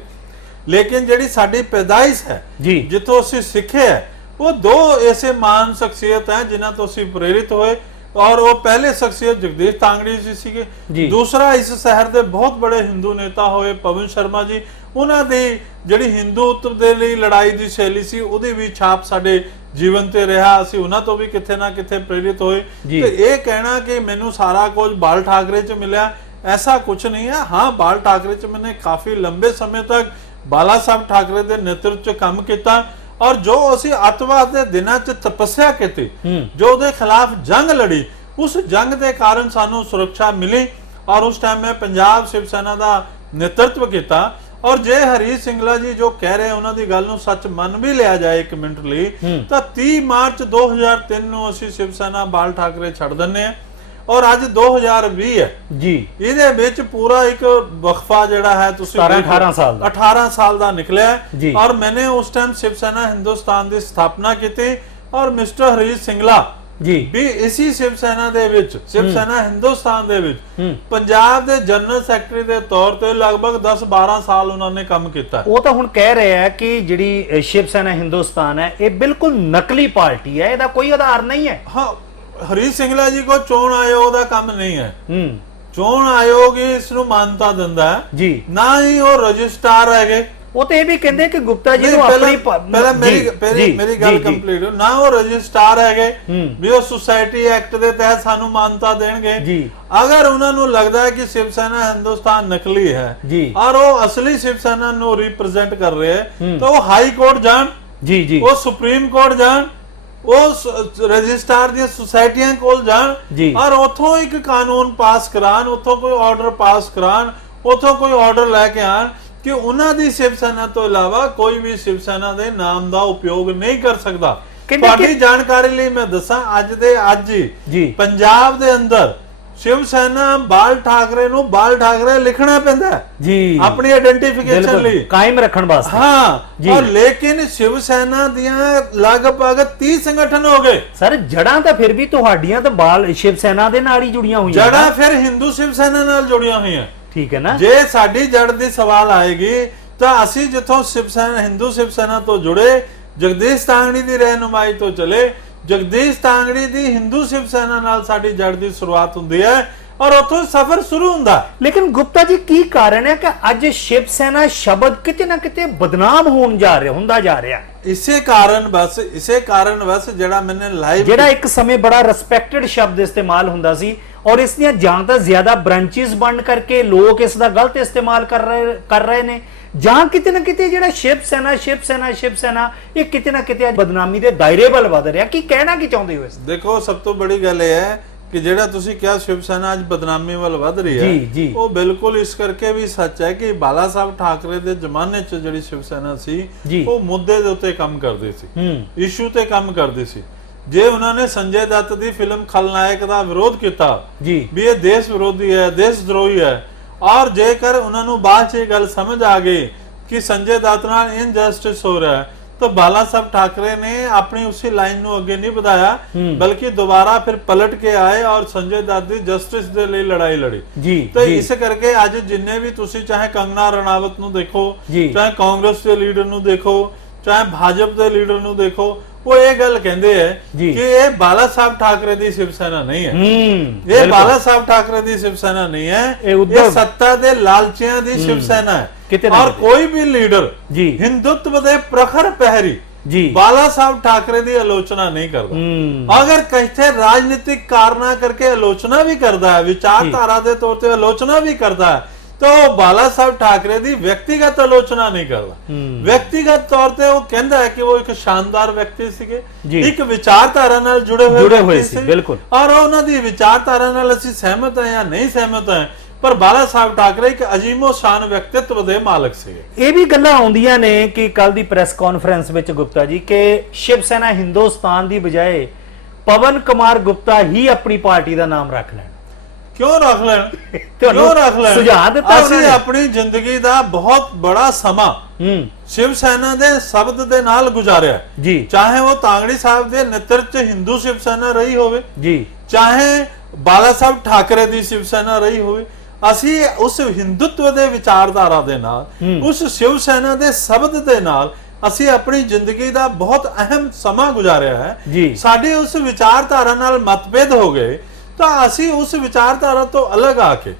ਲੇਕਿਨ ਜਿਹੜੀ ਸਾਡੀ ਪੈਦਾਇਸ਼ ਹੈ, ਜਿੱਥੋਂ ਅਸੀਂ ਸਿੱਖੇ ਹੈ, ਉਹ ਦੋ ਐਸੇ ਮਹਾਨ ਸ਼ਖਸੀਅਤ ਹੈ ਜਿਨ੍ਹਾਂ ਤੋਂ ਅਸੀਂ ਪ੍ਰੇਰਿਤ ਹੋਏ। और वो पहले शख्सियत जगदीश तांगड़ी जी सीगे, दूसरा इस शहर के बहुत बड़े हिंदू नेता होए पवन शर्मा जी। उन्हां दी जिहड़ी हिंदूत्व दे लई लड़ाई दी शैली सी उहदी भी छाप साडे जीवन ते रहा। असीं उन्हां तो भी किथे ना किथे प्रेरित होए। ते इह कहना कि मैनूं सारा कुछ बाल ठाकरे च मिलिया, ऐसा कुछ नहीं है। हाँ, बाल ठाकरे च मैंने काफ़ी लंबे समय तक बाला साहब ठाकरे के नेतृत्व च काम किया और जो असी अतवाद के दिनों च तपस्या की, जो उहदे खिलाफ जंग लड़ी, उस जंग के कारण सानू सुरक्षा मिली और उस टाइम में पंजाब शिव सेना का नेतृत्व किया। और जे हरी सिंगला जी जो कह रहे उन्हों की गल सच मन भी लिया जाए एक मिनट लिए, तो 30 मार्च 2003 ਨੂੰ ਅਸੀਂ शिव सेना बाल ठाकरे छड़ दिंदे हैं और अज 2020 है जी। ਇਹਦੇ ਵਿੱਚ पूरा एक वक्फा ਜਿਹੜਾ है 18 साल ਦਾ ਨਿਕਲਿਆ और मैंने उस टाइम शिव सेना हिंदुस्तान की स्थापना की और मिस्टर हरीश सिंगला जी भी इसी शिव सेना ਦੇ ਵਿੱਚ शिव सेना हिंदुस्तान ਦੇ ਵਿੱਚ ਪੰਜਾਬ ਦੇ ਜਨਰਲ ਸੈਕਟਰੀ ਦੇ ਤੌਰ ਤੇ ਲਗਭਗ 10-12 ਸਾਲ ਉਹਨਾਂ ਨੇ ਕੰਮ ਕੀਤਾ। ਉਹ ਤਾਂ ਹੁਣ ਕਹਿ ਰਹੇ ਆ ਕਿ ਜਿਹੜੀ शिव सेना हिंदुस्तान है ਇਹ ਬਿਲਕੁਲ ਨਕਲੀ ਪਾਰਟੀ ਹੈ, ਇਹਦਾ ਕੋਈ ਆਧਾਰ ਨਹੀਂ ਹੈ। हाँ, हरीश सिंगला जी को चोण आयोग का काम नहीं है। चोण आयोग इसनू मानता दिंदा है जी, ना ही वो रजिस्ट्रार है। वो तो ये भी कहते हैं कि गुप्ता जी को अपनी पहले मेरी गल कंप्लीट हो ना, वो रजिस्ट्रार है भी वो सोसाइटी एक्ट के तहत सानू मानता देंगे जी। अगर उन्होंने लगता है कि शिव सेना हिंदुस्तान नकली है जी और वो असली शिव सेना नु रिप्रेजेंट कर रहे हैं तो वो हाई कोर्ट जान जी जी, वो सुप्रीम कोर्ट जान, वो रजिस्ट्रार दी सोसाइटियां कोल जान और उथों एक कानून पास करान, उथों कोई ऑर्डर पास करान, उथों कोई ऑर्डर लैके आन कि उन्हां दी शिव सेना तो इलावा कोई भी शिव सेना दे नाम दा उपयोग नहीं कर सकता। तुहाडी जानकारी लई मैं दसां अज दे अज जी पंजाब दे अंदर शिव सेना बाल ठाकरे नु बाल ठाकरे लिखना पैंदा जी अपनी आइडेंटिफिकेशन लई कायम रखण वास्ते। हाँ जी। और लेकिन शिव सेना दियां लगभग 30 संगठन हो गए। सर जड़ां तां फिर भी तुहाडियां तां बाल शिव सेना दे नाल ही जुड़ियां हुई जड़ां फिर हिंदू शिव सेना नाल जुड़ियां हुई हैं, ठीक है ना। जे साडी जड़ दी सवाल आएगी तां असीं जिथों शिव सेना हिंदू शिव सेना तो जुड़े, जगदीश तांगड़ी दी रहनुमाई तो चले, जगदीश तांगड़ी दी हिंदू शिव सेना नाल साडी जड़ दी शुरुआत हुंदी है और उथों सफर शुरू हुंदा। लेकिन गुप्ता जी की कारण है कि अज शिव सेना शब्द किते ना किते बदनाम होण जा रहा हुंदा जा रहा है। इसे कारण बस जेड़ा मैंने लाइव जेड़ा एक समय बड़ा रिस्पेक्टेड शब्द इस्तेमाल हुंदा सी और इसलिए जहां तक ज्यादा ब्रांचेस बंद करके लोग इसका गलत इस्तेमाल कर रहे ने, जहां किते ना किते जेड़ा शिव सेना ये किते ना किते बदनामी दे दायरे वल वध रहा। की कहना की चाहते हो इस? देखो सब तो बड़ी गल है कि जेड़ा तुसी क्या शिव सेना आज बदनामी वाल वध रही है वो बिल्कुल इस करके भी सच है कि बाला साहब ठाकरे दे जमाने च जेड़ी शिव सेना सी वो मुद्दे दे उत्ते काम करदी सी, इशू ते काम करदी सी। जे उन्होंने संजय दत्त दी फिल्म खलनायक दा विरोध किया भी ये देश विरोधी है, देशद्रोही है, और जेकर उन्होंने बाद च गल समझ आ गई कि संजय दत्त नाल इनजस्टिस हो रहा है तो बाला साहब ठाकरे ने अपनी उसी लाइन नू अगे नहीं बढ़ाया बल्कि दोबारा फिर पलट के आए और संजय दत्त दी जस्टिस दे लिए लड़ाई लड़ी जी। तो इस करके अज जिन्ने भी तुसी चाहे कंगना रणावत नू देखो, चाहे कांग्रेस के लीडर नू देखो, चाहे भाजपा के लीडर नू देखो, ਉਹ ਇਹ ਗੱਲ ਕਹਿੰਦੇ ਹੈ ਜੀ। ਕਿ ਇਹ ਬਾਲਾ ਸਾਹਿਬ ਠਾਕਰੇ ਦੀ ਸ਼ਿਵ ਸੈਨਾ ਨਹੀਂ ਹੈ। ਇਹ ਬਿਲਕੁਲ। ਬਾਲਾ ਸਾਹਿਬ ਠਾਕਰੇ ਦੀ ਸ਼ਿਵ ਸੈਨਾ नहीं है, ਇਹ ਉद्धਵ- ਇਹ ਸੱਤਾ ਦੇ ਲਾਲਚੀਆਂ ਦੀ ਸ਼ਿਵ ਸੈਨਾ ਹੈ। ਕਿਤੇ ਨਾ ਔਰ ਕਿਤੇ। ਕੋਈ ਵੀ ਲੀਡਰ ਜੀ। ਹਿੰਦੁੱਤਵ ਦੇ ਪ੍ਰਖਰ ਪਹਿਰੀ ਜੀ। ਬਾਲਾ ਸਾਹਿਬ ਠਾਕਰੇ ਦੀ ਆਲੋਚਨਾ ਨਹੀਂ ਕਰਦਾ। ਅਗਰ ਕਿਤੇ ਰਾਜਨੀਤਿਕ ਕਾਰਨਾਂ ਕਰਕੇ ਆਲੋਚਨਾ ਵੀ ਕਰਦਾ ਹੈ, ਵਿਚਾਰਧਾਰਾ ਦੇ ਤੌਰ ਤੇ ਆਲੋਚਨਾ ਵੀ ਕਰਦਾ ਹੈ, तो बाला साहब ठाकरे की व्यक्तिगत आलोचना नहीं करता। व्यक्तिगत तौर पे वो कहता है कि वो एक शानदार व्यक्ति सीगे, एक विचारधारा नाल जुड़े हुए सी, बिल्कुल। और उन्हां दी विचारधारा नाल असीं सहमत हैं या नहीं सहमत हैं, पर बाला साहब ठाकरे एक अजीमो शान व्यक्तित्व दे मालक सीगे। ਇਹ ਵੀ ਗੱਲਾਂ ਆਉਂਦੀਆਂ ਨੇ ਕਿ ਕੱਲ ਦੀ ਪ੍ਰੈਸ ਕਾਨਫਰੰਸ ਵਿੱਚ ਗੁਪਤਾ ਜੀ ਕਿ ਸ਼ਿਵ ਸੈਨਾ ਹਿੰਦੁਸਤਾਨ ਦੀ ਬਜਾਏ ਪਵਨ ਕੁਮਾਰ ਗੁਪਤਾ ਹੀ ਆਪਣੀ ਪਾਰਟੀ ਦਾ ਨਾਮ ਰੱਖ ਲੈਣ। क्यों रख लें? ਤੁਹਾਨੂੰ क्यों रख लें? ਸੁਝਾਅ ਦਿੱਤਾ ਉਹਨਾਂ ਅਸੀਂ ਨੇ। ਆਪਣੀ ਜ਼ਿੰਦਗੀ ਦਾ ਬਹੁਤ ਬੜਾ ਸਮਾਂ ਸ਼ਿਵ ਸੈਨਾ ਦੇ ਸ਼ਬਦ ਦੇ ਨਾਲ ਗੁਜ਼ਾਰਿਆ ਜੀ। ਚਾਹੇ ਉਹ ਤਾਂਗੜੀ ਸਾਹਿਬ ਦੇ ਨੇਤਰਤਵ ਚ ਹਿੰਦੂ ਸ਼ਿਵ ਸੈਨਾ ਰਹੀ ਹੋਵੇ ਜੀ, ਚਾਹੇ ਬਾਲਾ ਸਾਹਿਬ ਠਾਕਰੇ ਦੀ ਸ਼ਿਵ ਸੈਨਾ ਰਹੀ ਹੋਵੇ, ਅਸੀਂ ਉਸ ਹਿੰਦੂਤਵ ਦੇ ਵਿਚਾਰਧਾਰਾ ਦੇ ਨਾਲ, ਉਸ ਸ਼ਿਵ ਸੈਨਾ ਦੇ ਸ਼ਬਦ ਦੇ ਨਾਲ ਅਸੀਂ ਆਪਣੀ ਜ਼ਿੰਦਗੀ ਦਾ ਬਹੁਤ ਅਹਿਮ ਸਮਾਂ ਗੁਜ਼ਾਰਿਆ ਹੈ ਜੀ। ਸਾਡੀ ਉਸ ਵਿਚਾਰਧਾਰਾ ਨਾਲ ਮਤਭੇਦ ਹੋ ਗਏ ਤਾਂ ਅਸੀਂ ਉਸ ਵਿਚਾਰਧਾਰਾ ਤੋਂ ਅਲੱਗ ਆ ਕੇ,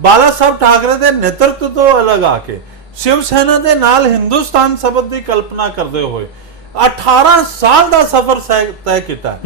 ਬਾਲਾ ਸਾਹਿਬ ਠਾਕਰੇ ਦੇ ਨੇਤਰਤਵ ਤੋਂ ਅਲੱਗ ਆ ਕੇ, ਸ਼ਿਵ ਸੈਨਾ ਦੇ ਨਾਲ ਹਿੰਦੁਸਤਾਨ ਸ਼ਬਦ ਦੀ ਕਲਪਨਾ ਕਰਦੇ ਹੋਏ 18 ਸਾਲ ਦਾ ਸਫ਼ਰ ਤੈਅ ਕੀਤਾ।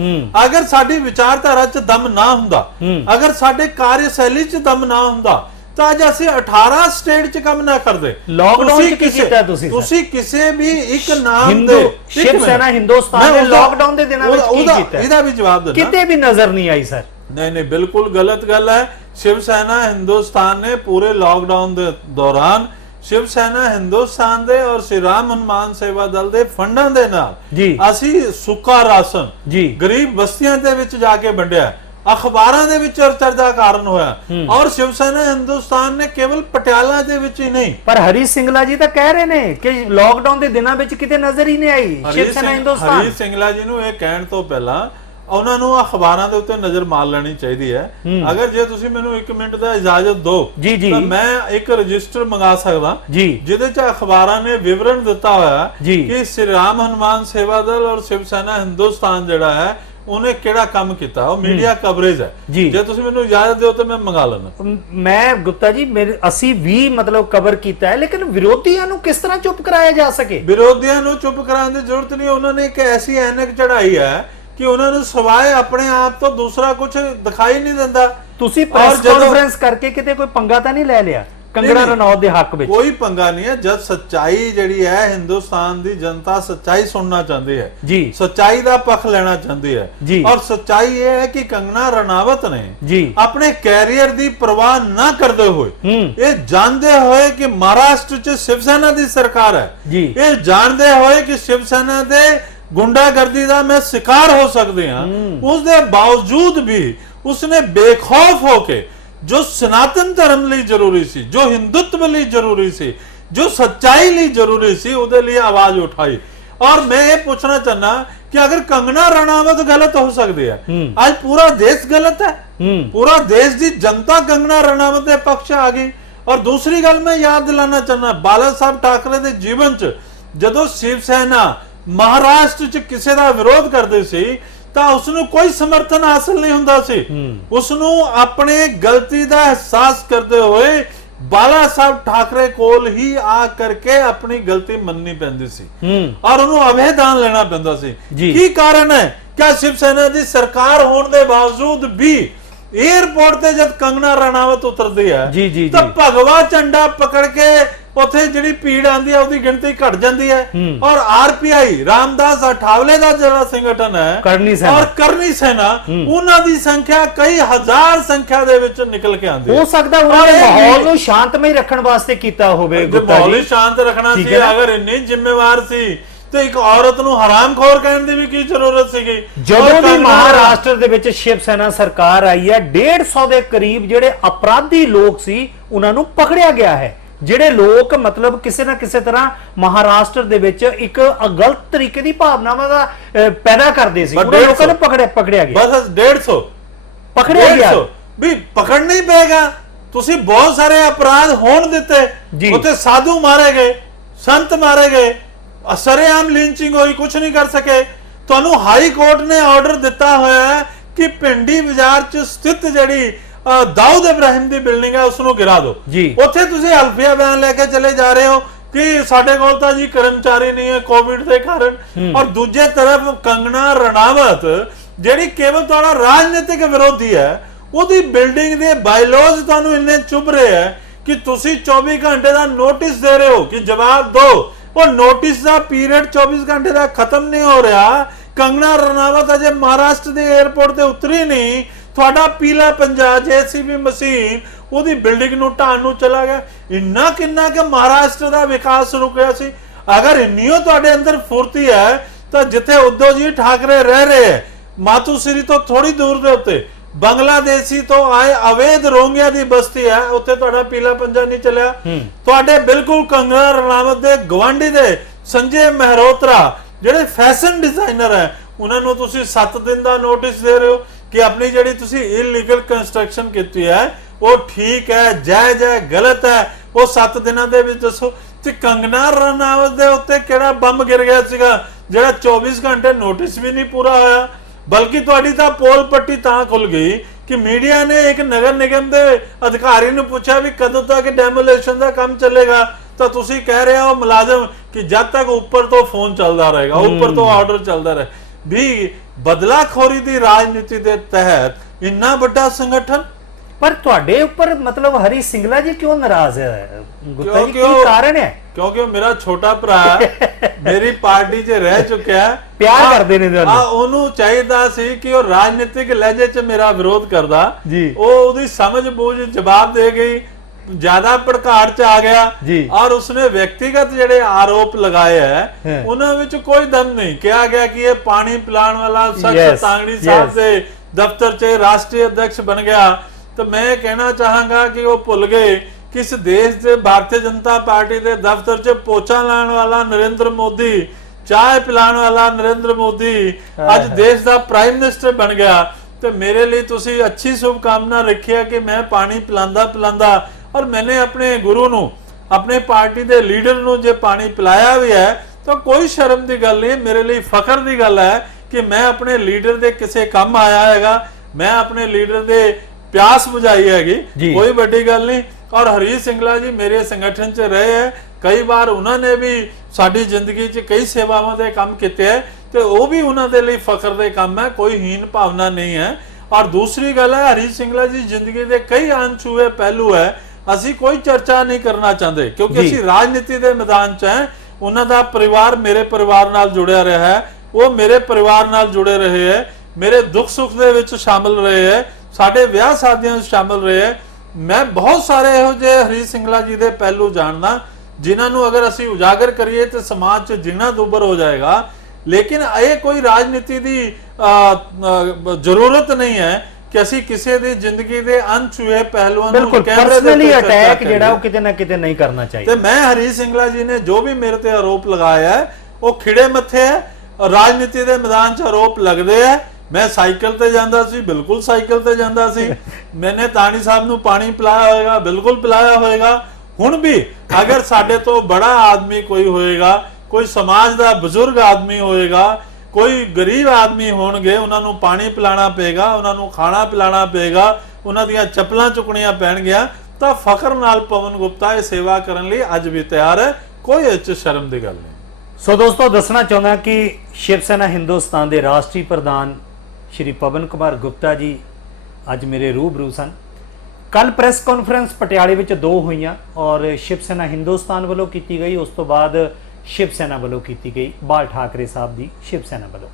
ਅਗਰ ਸਾਡੀ ਵਿਚਾਰਧਾਰਾ 'ਚ ਦਮ ਨਾ ਹੁੰਦਾ, ਅਗਰ ਸਾਡੇ ਕਾਰਜਸ਼ੈਲੀ 'ਚ ਦਮ ਨਾ ਹੁੰਦਾ, ਤਾਂ ਅੱਜ ਅਸੀਂ 18 ਸਟੇਟ 'ਚ ਕੰਮ ਨਾ ਕਰਦੇ। ਲਾਕਡਾਊਨ 'ਚ ਕੀ ਕੀਤਾ ਤੁਸੀਂ ਕਿਸੇ ਵੀ ਇੱਕ ਨਾਮ ਦੇ ਸ਼ਿਵ ਸੈਨਾ ਹਿੰਦੁਸਤਾਨ ਦੇ ਲਾਕਡਾਊਨ ਦੇ ਦਿਨਾਂ ਵਿੱਚ ਕੀ ਕੀਤਾ? ਇਹਦਾ ਵੀ ਜਵਾਬ ਦੇਣਾ। ਕਿਤੇ ਵੀ ਨਜ਼ਰ ਨਹੀਂ ਆਈ ਸਰ। नहीं नहीं, बिल्कुल गलत गल है। शिवसेना हिंदुस्तान ने पूरे लॉकडाउन के दौरान शिवसेना हिंदुस्तान दे और श्री राम हनुमान सेवा दल दे फंडां दे नाल असी सुक्का राशन गरीब बस्तियां दे विच जाके वंडिया, अखबारां दे विच चर्चा दा कारण होया। और शिवसेना हिंदुस्तान ने केवल पटियाला दे विच ही नहीं, पर हरी सिंगला जी तो कह रहे ने कि लॉकडाउन दे दिनां विच किते नजर ही नहीं आई शिवसेना हिंदुस्तान। हरी सिंगला जी ਨੂੰ ਇਹ ਕਹਿਣ ਤੋਂ ਪਹਿਲਾਂ ਉਹਨਾਂ ਨੂੰ ਅਖਬਾਰਾਂ ਦੇ ਉੱਤੇ ਨਜ਼ਰ ਮਾਰ ਲੈਣੀ ਚਾਹੀਦੀ ਹੈ। ਅਗਰ ਜੇ ਤੁਸੀਂ ਮੈਨੂੰ 1 ਮਿੰਟ ਦਾ ਇਜਾਜ਼ਤ ਦਿਓ ਤਾਂ ਮੈਂ ਇੱਕ ਰਜਿਸਟਰ ਮੰਗਾ ਸਕਦਾ ਜਿਹਦੇ ਚ ਅਖਬਾਰਾਂ ਨੇ ਵਿਵਰਣ ਦਿੱਤਾ ਹੋਇਆ ਕਿ ਸ਼੍ਰੀ ਰਾਮ ਹਨੂਮਾਨ ਸੇਵਾ ਦਲ ਔਰ ਸ਼ਿਵ ਸੈਨਾ ਹਿੰਦੁਸਤਾਨ ਜਿਹੜਾ ਹੈ ਉਹਨੇ ਕਿਹੜਾ ਕੰਮ ਕੀਤਾ, ਉਹ ਮੀਡੀਆ ਕਵਰੇਜ ਹੈ। ਜੇ ਤੁਸੀਂ ਮੈਨੂੰ ਇਜਾਜ਼ਤ ਦਿਓ ਤਾਂ ਮੈਂ ਮੰਗਾ ਲੈਣਾ। ਮੈਂ ਗੁਪਤਾ ਜੀ ਅਸੀਂ ਵੀ ਮਤਲਬ ਕਵਰ ਕੀਤਾ ਹੈ, ਲੇਕਿਨ ਵਿਰੋਧੀਆਂ ਨੂੰ ਕਿਸ ਤਰ੍ਹਾਂ ਚੁੱਪ ਕਰਾਇਆ ਜਾ ਸਕੇ? ਵਿਰੋਧੀਆਂ ਨੂੰ ਚੁੱਪ ਕਰਾਉਣ ਦੀ ਜ਼ਰੂਰਤ ਨਹੀਂ। ਉਹਨਾਂ ਨੇ ਇੱਕ ਐਸੀ ਐਨਕ ਚੜਾਈ ਹੈ ਕਿ ਉਹਨਾਂ ਨੂੰ ਸਵਾਏ ਆਪਣੇ ਆਪ ਤੋਂ ਦੂਸਰਾ ਕੁਝ ਦਿਖਾਈ ਨਹੀਂ ਦਿੰਦਾ। ਤੁਸੀਂ ਪ੍ਰੈਸ ਕਾਨਫਰੰਸ ਕਰਕੇ ਕਿਤੇ ਕੋਈ ਪੰਗਾ ਤਾਂ ਨਹੀਂ ਲੈ ਲਿਆ ਕੰਗਣਾ ਰਣੌਤ ਦੇ ਹੱਕ ਵਿੱਚ? ਕੋਈ ਪੰਗਾ ਨਹੀਂ ਹੈ। ਜਦ ਸੱਚਾਈ ਜਿਹੜੀ ਹੈ, ਹਿੰਦੁਸਤਾਨ ਦੀ ਜਨਤਾ ਸੱਚਾਈ ਸੁਣਨਾ ਚਾਹੁੰਦੀ ਹੈ ਜੀ, ਸੱਚਾਈ ਦਾ ਪੱਖ ਲੈਣਾ ਚਾਹੁੰਦੀ ਹੈ। ਔਰ ਸੱਚਾਈ ਇਹ ਹੈ ਕਿ ਕੰਗਣਾ ਰਣਾਵਤ ਨੇ ਆਪਣੇ ਕੈਰੀਅਰ ਦੀ ਪਰਵਾਹ ਨਾ ਕਰਦੇ ਹੋਏ, ਇਹ ਜਾਣਦੇ ਹੋਏ ਕਿ ਮਹਾਰਾਸ਼ਟਰ 'ਚ ਸ਼ਿਵ ਸੈਨਾ ਦੀ ਸਰਕਾਰ ਹੈ, ਇਹ ਜਾਣਦੇ ਹੋਏ ਕਿ ਸ਼ਿਵ ਸੈਨਾ ਦੇ गुंडागर्दी का मैं शिकार हो सकते हैं, उसके बावजूद भी उसने बेखौफ होके जो सनातन धर्म लिए जरूरी सी, जो हिंदुत्व लिए जरूरी सी, जो सच्चाई लिए जरूरी सी, उसके लिए आवाज उठाई। और मैं ये पूछना चाहना कि अगर कंगना रणावत गलत हो सकती है, आज पूरा देश गलत है, पूरा देश की जनता कंगना रणावत के पक्ष आ गई। और दूसरी गल मैं याद दिलाना चाहना, बाला साहब ठाकरे के जीवन च जदों शिवसेना महाराष्ट्र च किसी का विरोध करते सी ਤਾਂ ਉਸ ਨੂੰ ਕੋਈ ਸਮਰਥਨ ਹਾਸਲ ਨਹੀਂ ਹੁੰਦਾ ਸੀ। ਉਸ ਨੂੰ ਆਪਣੇ ਗਲਤੀ ਦਾ ਅਹਿਸਾਸ ਕਰਦੇ ਹੋਏ ਬਾਲਾ ਸਾਹਿਬ ਠਾਕਰੇ ਕੋਲ ਹੀ ਆ ਕਰਕੇ ਆਪਣੀ ਗਲਤੀ ਮੰਨਣੀ ਪੈਂਦੀ ਸੀ ਔਰ ਉਹਨੂੰ ਅਭੇਦਾਨ ਲੈਣਾ ਪੈਂਦਾ ਸੀ। ਕੀ ਕਾਰਨ ਹੈ? ਕਿ ਸ਼ਿਵ ਸੈਨਾ ਦੀ ਸਰਕਾਰ ਹੋਣ ਦੇ ਬਾਵਜੂਦ ਵੀ एयरपोर्ट ਤੇ ਜਦ ਕੰਗਨਾ ਰਣਾਵਤ ਉਤਰਦੀ ਹੈ ਤਾਂ ਭਗਵਾ ਝੰਡਾ ਪਕੜ ਕੇ ਉੱਥੇ ਜਿਹੜੀ ਭੀੜ ਆਂਦੀ ਹੈ ਉਹਦੀ ਗਿਣਤੀ ਘਟ ਜਾਂਦੀ ਹੈ। ਔਰ ਆਰਪੀਆਈ ਰਾਮਦਾਸ ਅਠਾਵਲੇ ਦਾ ਜਿਹੜਾ ਸੰਗਠਨ ਹੈ ਔਰ ਕਰਨੀ ਸੈਨਾ, ਉਹਨਾਂ ਦੀ ਸੰਖਿਆ ਕਈ ਹਜ਼ਾਰ ਸੰਖਿਆ ਦੇ ਵਿੱਚ ਨਿਕਲ ਕੇ ਆਂਦੀ ਹੈ। ਹੋ ਸਕਦਾ ਉਹਨਾਂ ਨੇ ਮਾਹੌਲ ਨੂੰ ਸ਼ਾਂਤਮਈ ਰੱਖਣ ਵਾਸਤੇ ਕੀਤਾ ਹੋਵੇ। ਮਾਹੌਲ ਸ਼ਾਂਤ ਰੱਖਣਾ ਸੀ, ਅਗਰ ਇੰਨੀ ਜ਼ਿੰਮੇਵਾਰ ਸੀ ਤੇ ਇੱਕ ਔਰਤ ਨੂੰ ਹਰਾਮਖੋਰ ਕਹਿਣ ਦੀ ਵੀ ਕੀ ਜ਼ਰੂਰਤ ਸੀਗੀ? ਜਦੋਂ ਵੀ ਮਹਾਰਾਸ਼ਟਰ ਦੇ ਵਿੱਚ ਸ਼ਿਵ ਸੈਨਾ ਸਰਕਾਰ ਆਈ ਹੈ, 150 ਦੇ ਕਰੀਬ ਜਿਹੜੇ ਅਪਰਾਧੀ ਲੋਕ ਸੀ ਉਹਨਾਂ ਨੂੰ ਪਕੜਿਆ ਗਿਆ ਹੈ। ਜਿਹੜੇ ਲੋਕ ਮਤਲਬ ਕਿਸੇ ਨਾ ਕਿਸੇ ਤਰ੍ਹਾਂ ਮਹਾਰਾਸ਼ਟਰ ਦੇ ਵਿੱਚ ਇੱਕ ਗਲਤ ਤਰੀਕੇ ਦੀ ਭਾਵਨਾਵਾਂ ਦਾ ਪੈਦਾ ਕਰਦੇ ਸੀ, ਉਹਨਾਂ ਲੋਕਾਂ ਨੂੰ ਪਕੜਿਆ ਗਿਆ। ਬਸ 150 ਪਕੜਿਆ ਗਿਆ ਵੀ ਪਕੜਨਾ ਹੀ ਪਏਗਾ। ਤੁਸੀਂ ਬਹੁਤ ਸਾਰੇ ਅਪਰਾਧ ਹੋਣ ਦਿੱਤੇ, ਉੱਥੇ ਸਾਧੂ ਮਾਰੇ ਗਏ, ਸੰਤ ਮਾਰੇ ਗਏ, सरेआम लिंचिंग हुई, कुछ नहीं कर सके। ਤੁਹਾਨੂੰ ਹਾਈ ਕੋਰਟ ਨੇ ਆਰਡਰ ਦਿੱਤਾ ਹੋਇਆ ਹੈ ਕਿ ਪਿੰਡੀ ਬਾਜ਼ਾਰ 'ਚ ਸਥਿਤ ਜਿਹੜੀ ਦਾਊਦ ਇਬਰਾਹਿਮ ਦੀ ਬਿਲਡਿੰਗ ਹੈ ਉਸ ਨੂੰ ਗਿਰਾ ਦਿਓ ਜੀ। ਉੱਥੇ ਤੁਸੀਂ ਹਲਫੀਆ ਬਿਆਨ ਲੈ ਕੇ ਚਲੇ ਜਾ ਰਹੇ ਹੋ ਕਿ ਸਾਡੇ ਕੋਲ ਤਾਂ ਜੀ ਕਰਮਚਾਰੀ ਨਹੀਂ ਹੈ ਕੋਵਿਡ ਦੇ ਕਾਰਨ। ਔਰ ਦੂਜੇ ਤਰਫ ਕੰਗਨਾ ਰਣਾਵਤ ਜਿਹੜੀ ਕੇਵਲ ਤੁਹਾਡਾ ਰਾਜਨੀਤਿਕ ਵਿਰੋਧੀ ਹੈ, ਉਹਦੀ ਬਿਲਡਿੰਗ ਦੇ ਬਾਇਲੋਜ਼ ਤੁਹਾਨੂੰ ਇੰਨੇ ਚੁੱਭ ਰਹੇ ਹੈ ਕਿ ਤੁਸੀਂ 24 ਘੰਟੇ ਦਾ ਨੋਟਿਸ ਦੇ ਰਹੇ ਹੋ ਕਿ ਜਵਾਬ ਦਿਓ। ਉਹ ਨੋਟਿਸ ਦਾ ਪੀਰੀਅਡ 24 ਘੰਟੇ ਦਾ ਖਤਮ ਨਹੀਂ ਹੋ ਰਿਹਾ। ਕੰਗਨਾ ਰਣਾਵਤ ਅਜੇ ਮਹਾਰਾਸ਼ਟਰ ਦੇ 에ਅਰਪੋਰਟ ਤੇ ਉਤਰੀ ਨਹੀਂ, ਤੁਹਾਡਾ ਪੀਲਾ ਪੰਜਾ ਜੇਸੀਬੀ ਮਸ਼ੀਨ ਉਹਦੀ ਬਿਲਡਿੰਗ ਨੂੰ ਢਾਣ ਨੂੰ ਚਲਾ ਗਿਆ। ਇੰਨਾ ਕਿੰਨਾ ਕਿ ਮਹਾਰਾਸ਼ਟਰ ਦਾ ਵਿਕਾਸ ਰੁਕਿਆ ਸੀ। ਅਗਰ ਇੰਨੀਓ ਤੁਹਾਡੇ ਅੰਦਰ ਫੁਰਤੀ ਹੈ ਤਾਂ ਜਿੱਥੇ ਉद्धਵ ਜੀ ਠਾਕਰੇ ਰਹਿ ਰਹੇ ਹੈ, ਮਾਤੂਸਰੀ ਤੋਂ ਥੋੜੀ ਦੂਰ ਦੇ ਉੱਤੇ ਬੰਗਲਾਦੇਸ਼ੀ ਤੋਂ ਆਏ ਅਵੈਧ ਰੋਂਗਿਆਂ ਦੀ ਬਸਤੀ ਹੈ, ਉੱਥੇ ਤੁਹਾਡਾ ਪੀਲਾ ਪੰਜਾ ਨਹੀਂ ਚੱਲਿਆ। ਤੁਹਾਡੇ ਬਿਲਕੁਲ ਕੰਗਨਾ ਰਣਾਵਤ ਦੇ ਗਵਾਂਢੀ ਦੇ ਸੰਜੇ ਮਹਿਰੋਤਰਾ ਜਿਹੜੇ ਫੈਸ਼ਨ ਡਿਜ਼ਾਈਨਰ ਹੈ, ਉਹਨਾਂ ਨੂੰ ਤੁਸੀਂ 7 ਦਿਨ ਦਾ ਨੋਟਿਸ ਦੇ ਰਹੇ ਹੋ ਕਿ ਆਪਣੀ ਜਿਹੜੀ ਤੁਸੀਂ ਇਲੀਗਲ ਕੰਸਟਰਕਸ਼ਨ ਕੀਤੀ ਹੈ ਉਹ ਠੀਕ ਹੈ, ਜਾਇਜ਼ ਹੈ, ਗਲਤ ਹੈ, ਉਹ 7 ਦਿਨਾਂ ਦੇ ਵਿੱਚ ਦੱਸੋ। ਤੇ ਕੰਗਨਾ ਰਣਾਵਤ ਦੇ ਉੱਤੇ ਕਿਹੜਾ ਬੰਬ ਗਿਰ ਗਿਆ ਸੀਗਾ ਜਿਹੜਾ 24 ਘੰਟੇ ਨੋਟਿਸ ਵੀ ਨਹੀਂ ਪੂਰਾ ਹੋਇਆ? ਬਲਕਿ ਤੁਹਾਡੀ ਤਾਂ ਪੋਲ ਪੱਟੀ ਤਾਂ ਖੁੱਲ ਗਈ ਕਿ ਮੀਡੀਆ ਨੇ ਇੱਕ ਨਗਰ ਨਿਗਮ ਦੇ ਅਧਿਕਾਰੀ ਨੂੰ ਪੁੱਛਿਆ ਵੀ ਕਦੋਂ ਤੱਕ ਡੈਮੋਲੇਸ਼ਨ ਦਾ ਕੰਮ ਚੱਲੇਗਾ, ਤਾਂ ਤੁਸੀਂ ਕਹਿ ਰਹੇ ਹੋ ਮੁਲਾਜ਼ਮ ਕਿ ਜਦ ਤੱਕ ਉੱਪਰ ਤੋਂ ਫੋਨ ਚੱਲਦਾ ਰਹੇਗਾ, ਉੱਪਰ ਤੋਂ ਆਰਡਰ ਚੱਲਦਾ ਰਹੇ। ਵੀ ਬਦਲਾਖੋਰੀ ਦੀ ਰਾਜਨੀਤੀ ਦੇ ਤਹਿਤ ਇੰਨਾ ਵੱਡਾ ਸੰਗਠਨ। ਪਰ ਤੁਹਾਡੇ ਉੱਪਰ ਮਤਲਬ ਹਰੀ ਸਿੰਗਲਾ ਜੀ ਕਿਉਂ ਨਾਰਾਜ਼ ਹੈ ਗੁਪਤਾ ਜੀ, ਕੀ ਕਾਰਨ ਹੈ? ਕਿਉਂਕਿ ਉਹ ਮੇਰਾ ਛੋਟਾ ਭਰਾ ਹੈ, ਮੇਰੀ ਪਾਰਟੀ 'ਚ ਰਹਿ ਚੁੱਕਿਆ ਹੈ, ਪਿਆਰ ਕਰਦੇ ਨੇ ਤੁਹਾਨੂੰ। ਉਹਨੂੰ ਚਾਹੀਦਾ ਸੀ ਕਿ ਉਹ ਰਾਜਨੀਤਿਕ ਲਹਿਜੇ 'ਚ ਮੇਰਾ ਵਿਰੋਧ ਕਰਦਾ ਜੀ। ਉਹ ਉਹਦੀ ਸਮਝ ਬੂਝ ਜਵਾਬ ਦੇ ਗਈ, ज्यादा भड़काड़ च आ गया और उसने व्यक्तिगत जेडे आरोप लगाए है उन्हां विच कोई दम नहीं। कहा गया कि ये पानी पिलाने वाला शख्स तांगड़ी साहब के दफ्तर च राष्ट्रीय अध्यक्ष बन गया। तो मैं कहना चाहांगा कि वो भुल गए कि इस देश के भारतीय जनता पार्टी के दफ्तर च पोछा लाने वाला नरेंद्र मोदी, चाय पिलाने वाला नरेंद्र मोदी आज देश का प्राइम मिनिस्टर बन गया। तो मेरे लिए तुसी अच्छी शुभकामना रखी है कि मैं पानी पिलांदा पिलांदा और मैंने अपने गुरु नू अपने पार्टी के लीडर नू जे पानी पिलाया भी है तो कोई शर्म की गल नहीं। मेरे लिए फखर की गल है कि मैं अपने लीडर के किसी काम आया है, मैं अपने लीडर के प्यास बुझाई हैगी, कोई बड़ी गल नहीं। और हरीश सिंगला जी मेरे संगठन च रहे हैं, कई बार उन्होंने भी साडी जिंदगी च कई सेवावां दे काम किए है तो वह भी उन्होंने लिए फखर दे काम है, कोई हीन भावना नहीं है। और दूसरी गल है हरीश सिंगला जी जिंदगी के कई अनछुए पहलू है, असी कोई चर्चा नहीं करना चाहते क्योंकि असी राजनीति के मैदान च हैं। उन्होंने परिवार मेरे परिवार नाल जुड़िया रहा है, वो मेरे परिवार नाल जुड़े रहे हैं, मेरे दुख सुख दे विच शामिल रहे हैं, साडे विआह शादियां शामिल रहे हैं। मैं बहुत सारे इहो जिहे हरीश सिंगला जी के पहलू जानना जिन्होंने अगर असी उजागर करिए तो समाज च जीना दुबर हो जाएगा। लेकिन ये कोई राजनीति की जरूरत नहीं है कि असी किसी दी जिंदगी दे अनछुए पहलुआं नूं पर्सनली अटैक जिहड़ा किते ना किते नहीं करना चाहिए। ते मैं हरीश सिंगला जी ने जो भी मेरे ते आरोप लगाया है वो खिड़े मथे है, राजनीति के मैदान च आरोप लगते हैं। मैं साइकिल ते जांदा सी, बिल्कुल साइकिल ते जांदा सी। मैंने तानी साहब नूं पानी पिलाया होएगा, बिल्कुल पिलाया होएगा। हुण भी अगर साडे तो बड़ा आदमी कोई होएगा, कोई समाज का बुजुर्ग आदमी होएगा, कोई गरीब आदमी होणगे, उन्हां नूं पानी पिलाना पेगा, उन्हां नूं खाना पिलाना पेगा, उन्हां दीयां चप्पलां चुकणियां पैणगियां, तां फखर नाल पवन गुप्ता ये सेवा करन लई अज भी तैयार है, कोई इस च शर्म दी गल नहीं। सो दोस्तों दसना चाहुंदा कि शिव सेना हिंदुस्तान के राष्ट्रीय प्रधान श्री पवन कुमार गुप्ता जी अज मेरे रूबरू सन। कल प्रैस कॉन्फ्रेंस पटियाले विच 2 हुईयां और शिव सेना हिंदुस्तान वालों की गई, उस तो बाद शिव सेना वालों की गई, बाल ठाकरे साहब की शिव सेना वालों।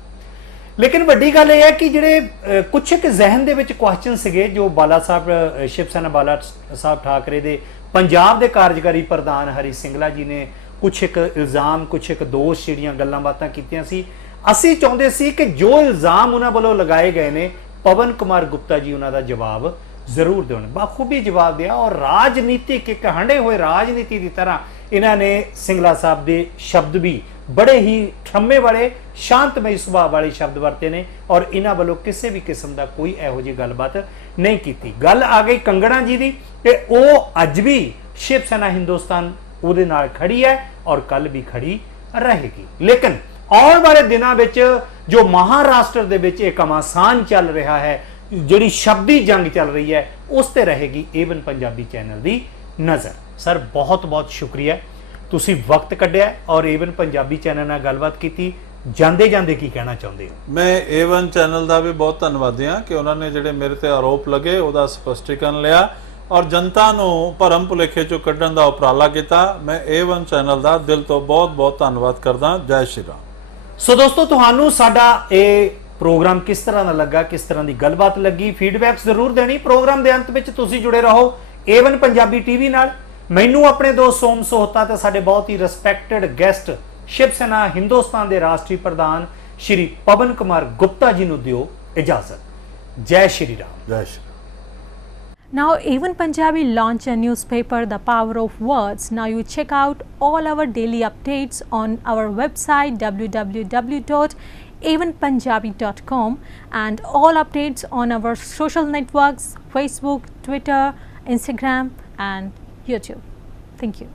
लेकिन वड्डी गल यह है कि जिहड़े कुछ एक जहन दे विच क्वेश्चन सीगे जो बाला साहब शिव सेना बाला साहब ठाकरे दे पंजाब दे कार्यकारी प्रधान हरीश सिंगला जी ने कुछ एक इल्जाम, कुछ एक दोष जिहड़ियां गल्लां बातां कीतियां सी। असीं चाहुंदे सी कि जो इल्जाम उन्हां वालों लगाए गए ने पवन कुमार गुप्ता जी उन्हां दा जवाब जरूर देण, बाखूबी जवाब दिया। और राजनीतिक एक हंडे हुए राजनीति की तरह इन्होंने सिंगला साहब के शब्द भी बड़े ही ठम्मे वाले शांतमई सुभाव वाले शब्द वरते ने और इन्हों वालों किसी भी किस्म का कोई इहो जी गलबात नहीं की। गल आ गई कंगना जी की, वो अज भी शिव सेना हिंदुस्तान उहदे नाल खड़ी है और कल भी खड़ी रहेगी। लेकिन ਆਉਣ ਵਾਲੇ ਦਿਨਾਂ ਵਿੱਚ ਜੋ ਮਹਾਰਾਸ਼ਟਰ ਦੇ ਵਿੱਚ ਇਹ ਘਮਾਸਾਨ ਚੱਲ ਰਿਹਾ ਹੈ, ਜਿਹੜੀ ਸ਼ਬਦੀ ਜੰਗ ਚੱਲ ਰਹੀ ਹੈ, ਉਸ ਤੇ ਰਹੇਗੀ ਏਵਨ ਪੰਜਾਬੀ ਚੈਨਲ ਦੀ ਨਜ਼ਰ। ਸਰ ਬਹੁਤ ਬਹੁਤ ਸ਼ੁਕਰੀਆ, ਤੁਸੀਂ ਵਕਤ ਕੱਢਿਆ ਔਰ ਏਵਨ ਪੰਜਾਬੀ ਚੈਨਲ ਨਾਲ ਗੱਲਬਾਤ ਕੀਤੀ। ਜਾਂਦੇ ਜਾਂਦੇ ਕੀ ਕਹਿਣਾ ਚਾਹੁੰਦੇ ਹੋ? ਮੈਂ ਏਵਨ ਚੈਨਲ ਦਾ ਵੀ ਬਹੁਤ ਧੰਨਵਾਦੀ ਹਾਂ ਕਿ ਉਹਨਾਂ ਨੇ ਜਿਹੜੇ ਮੇਰੇ ਤੇ ਆਰੋਪ ਲੱਗੇ ਉਹਦਾ ਸਪਸ਼ਟੀਕਰਨ ਲਿਆ ਔਰ ਜਨਤਾ ਨੂੰ ਭਰਮ ਭੁਲੇਖੇ ਚੋਂ ਕੱਢਣ ਦਾ ਉਪਰਾਲਾ ਕੀਤਾ। ਮੈਂ ਏਵਨ ਚੈਨਲ ਦਾ ਦਿਲ ਤੋਂ ਬਹੁਤ ਬਹੁਤ ਧੰਨਵਾਦ ਕਰਦਾ। ਜੈ ਸ਼੍ਰੀ ਰਾਮ। ਸੋ ਦੋਸਤੋ, ਤੁਹਾਨੂੰ ਸਾਡਾ ਇਹ ਪ੍ਰੋਗਰਾਮ ਕਿਸ ਤਰ੍ਹਾਂ ਦਾ ਲੱਗਾ, ਕਿਸ ਤਰ੍ਹਾਂ ਦੀ ਗੱਲਬਾਤ ਲੱਗੀ, ਫੀਡਬੈਕ ਜ਼ਰੂਰ ਦੇਣੀ। ਪ੍ਰੋਗਰਾਮ ਦੇ ਅੰਤ ਵਿੱਚ ਤੁਸੀਂ ਜੁੜੇ ਰਹੋ ਏਵਨ ਪੰਜਾਬੀ ਟੀਵੀ ਨਾਲ। ਮੈਨੂੰ ਆਪਣੇ ਦੋਸਤ ਸੋਮ ਸੋਹਤਾ ਤੇ ਸਾਡੇ ਬਹੁਤ ਹੀ ਰਿਸਪੈਕਟਡ ਗੈਸਟ ਸ਼ਿਵ ਸੈਨਾ ਹਿੰਦੁਸਤਾਨ ਦੇ ਰਾਸ਼ਟਰੀ ਪ੍ਰਧਾਨ ਸ਼੍ਰੀ ਪਵਨ ਕੁਮਾਰ ਗੁਪਤਾ ਜੀ ਨੂੰ ਦਿਓ ਇਜਾਜ਼ਤ। ਜੈ ਸ਼੍ਰੀ ਰਾਮ। ਜੈ Shri Ram. Now, Even Punjabi launch a newspaper, The Power of Words. Now, you check out all our daily updates on our website www.evenpunjabi.com and all updates on our social networks, Facebook, Twitter, Instagram and YouTube. Thank you.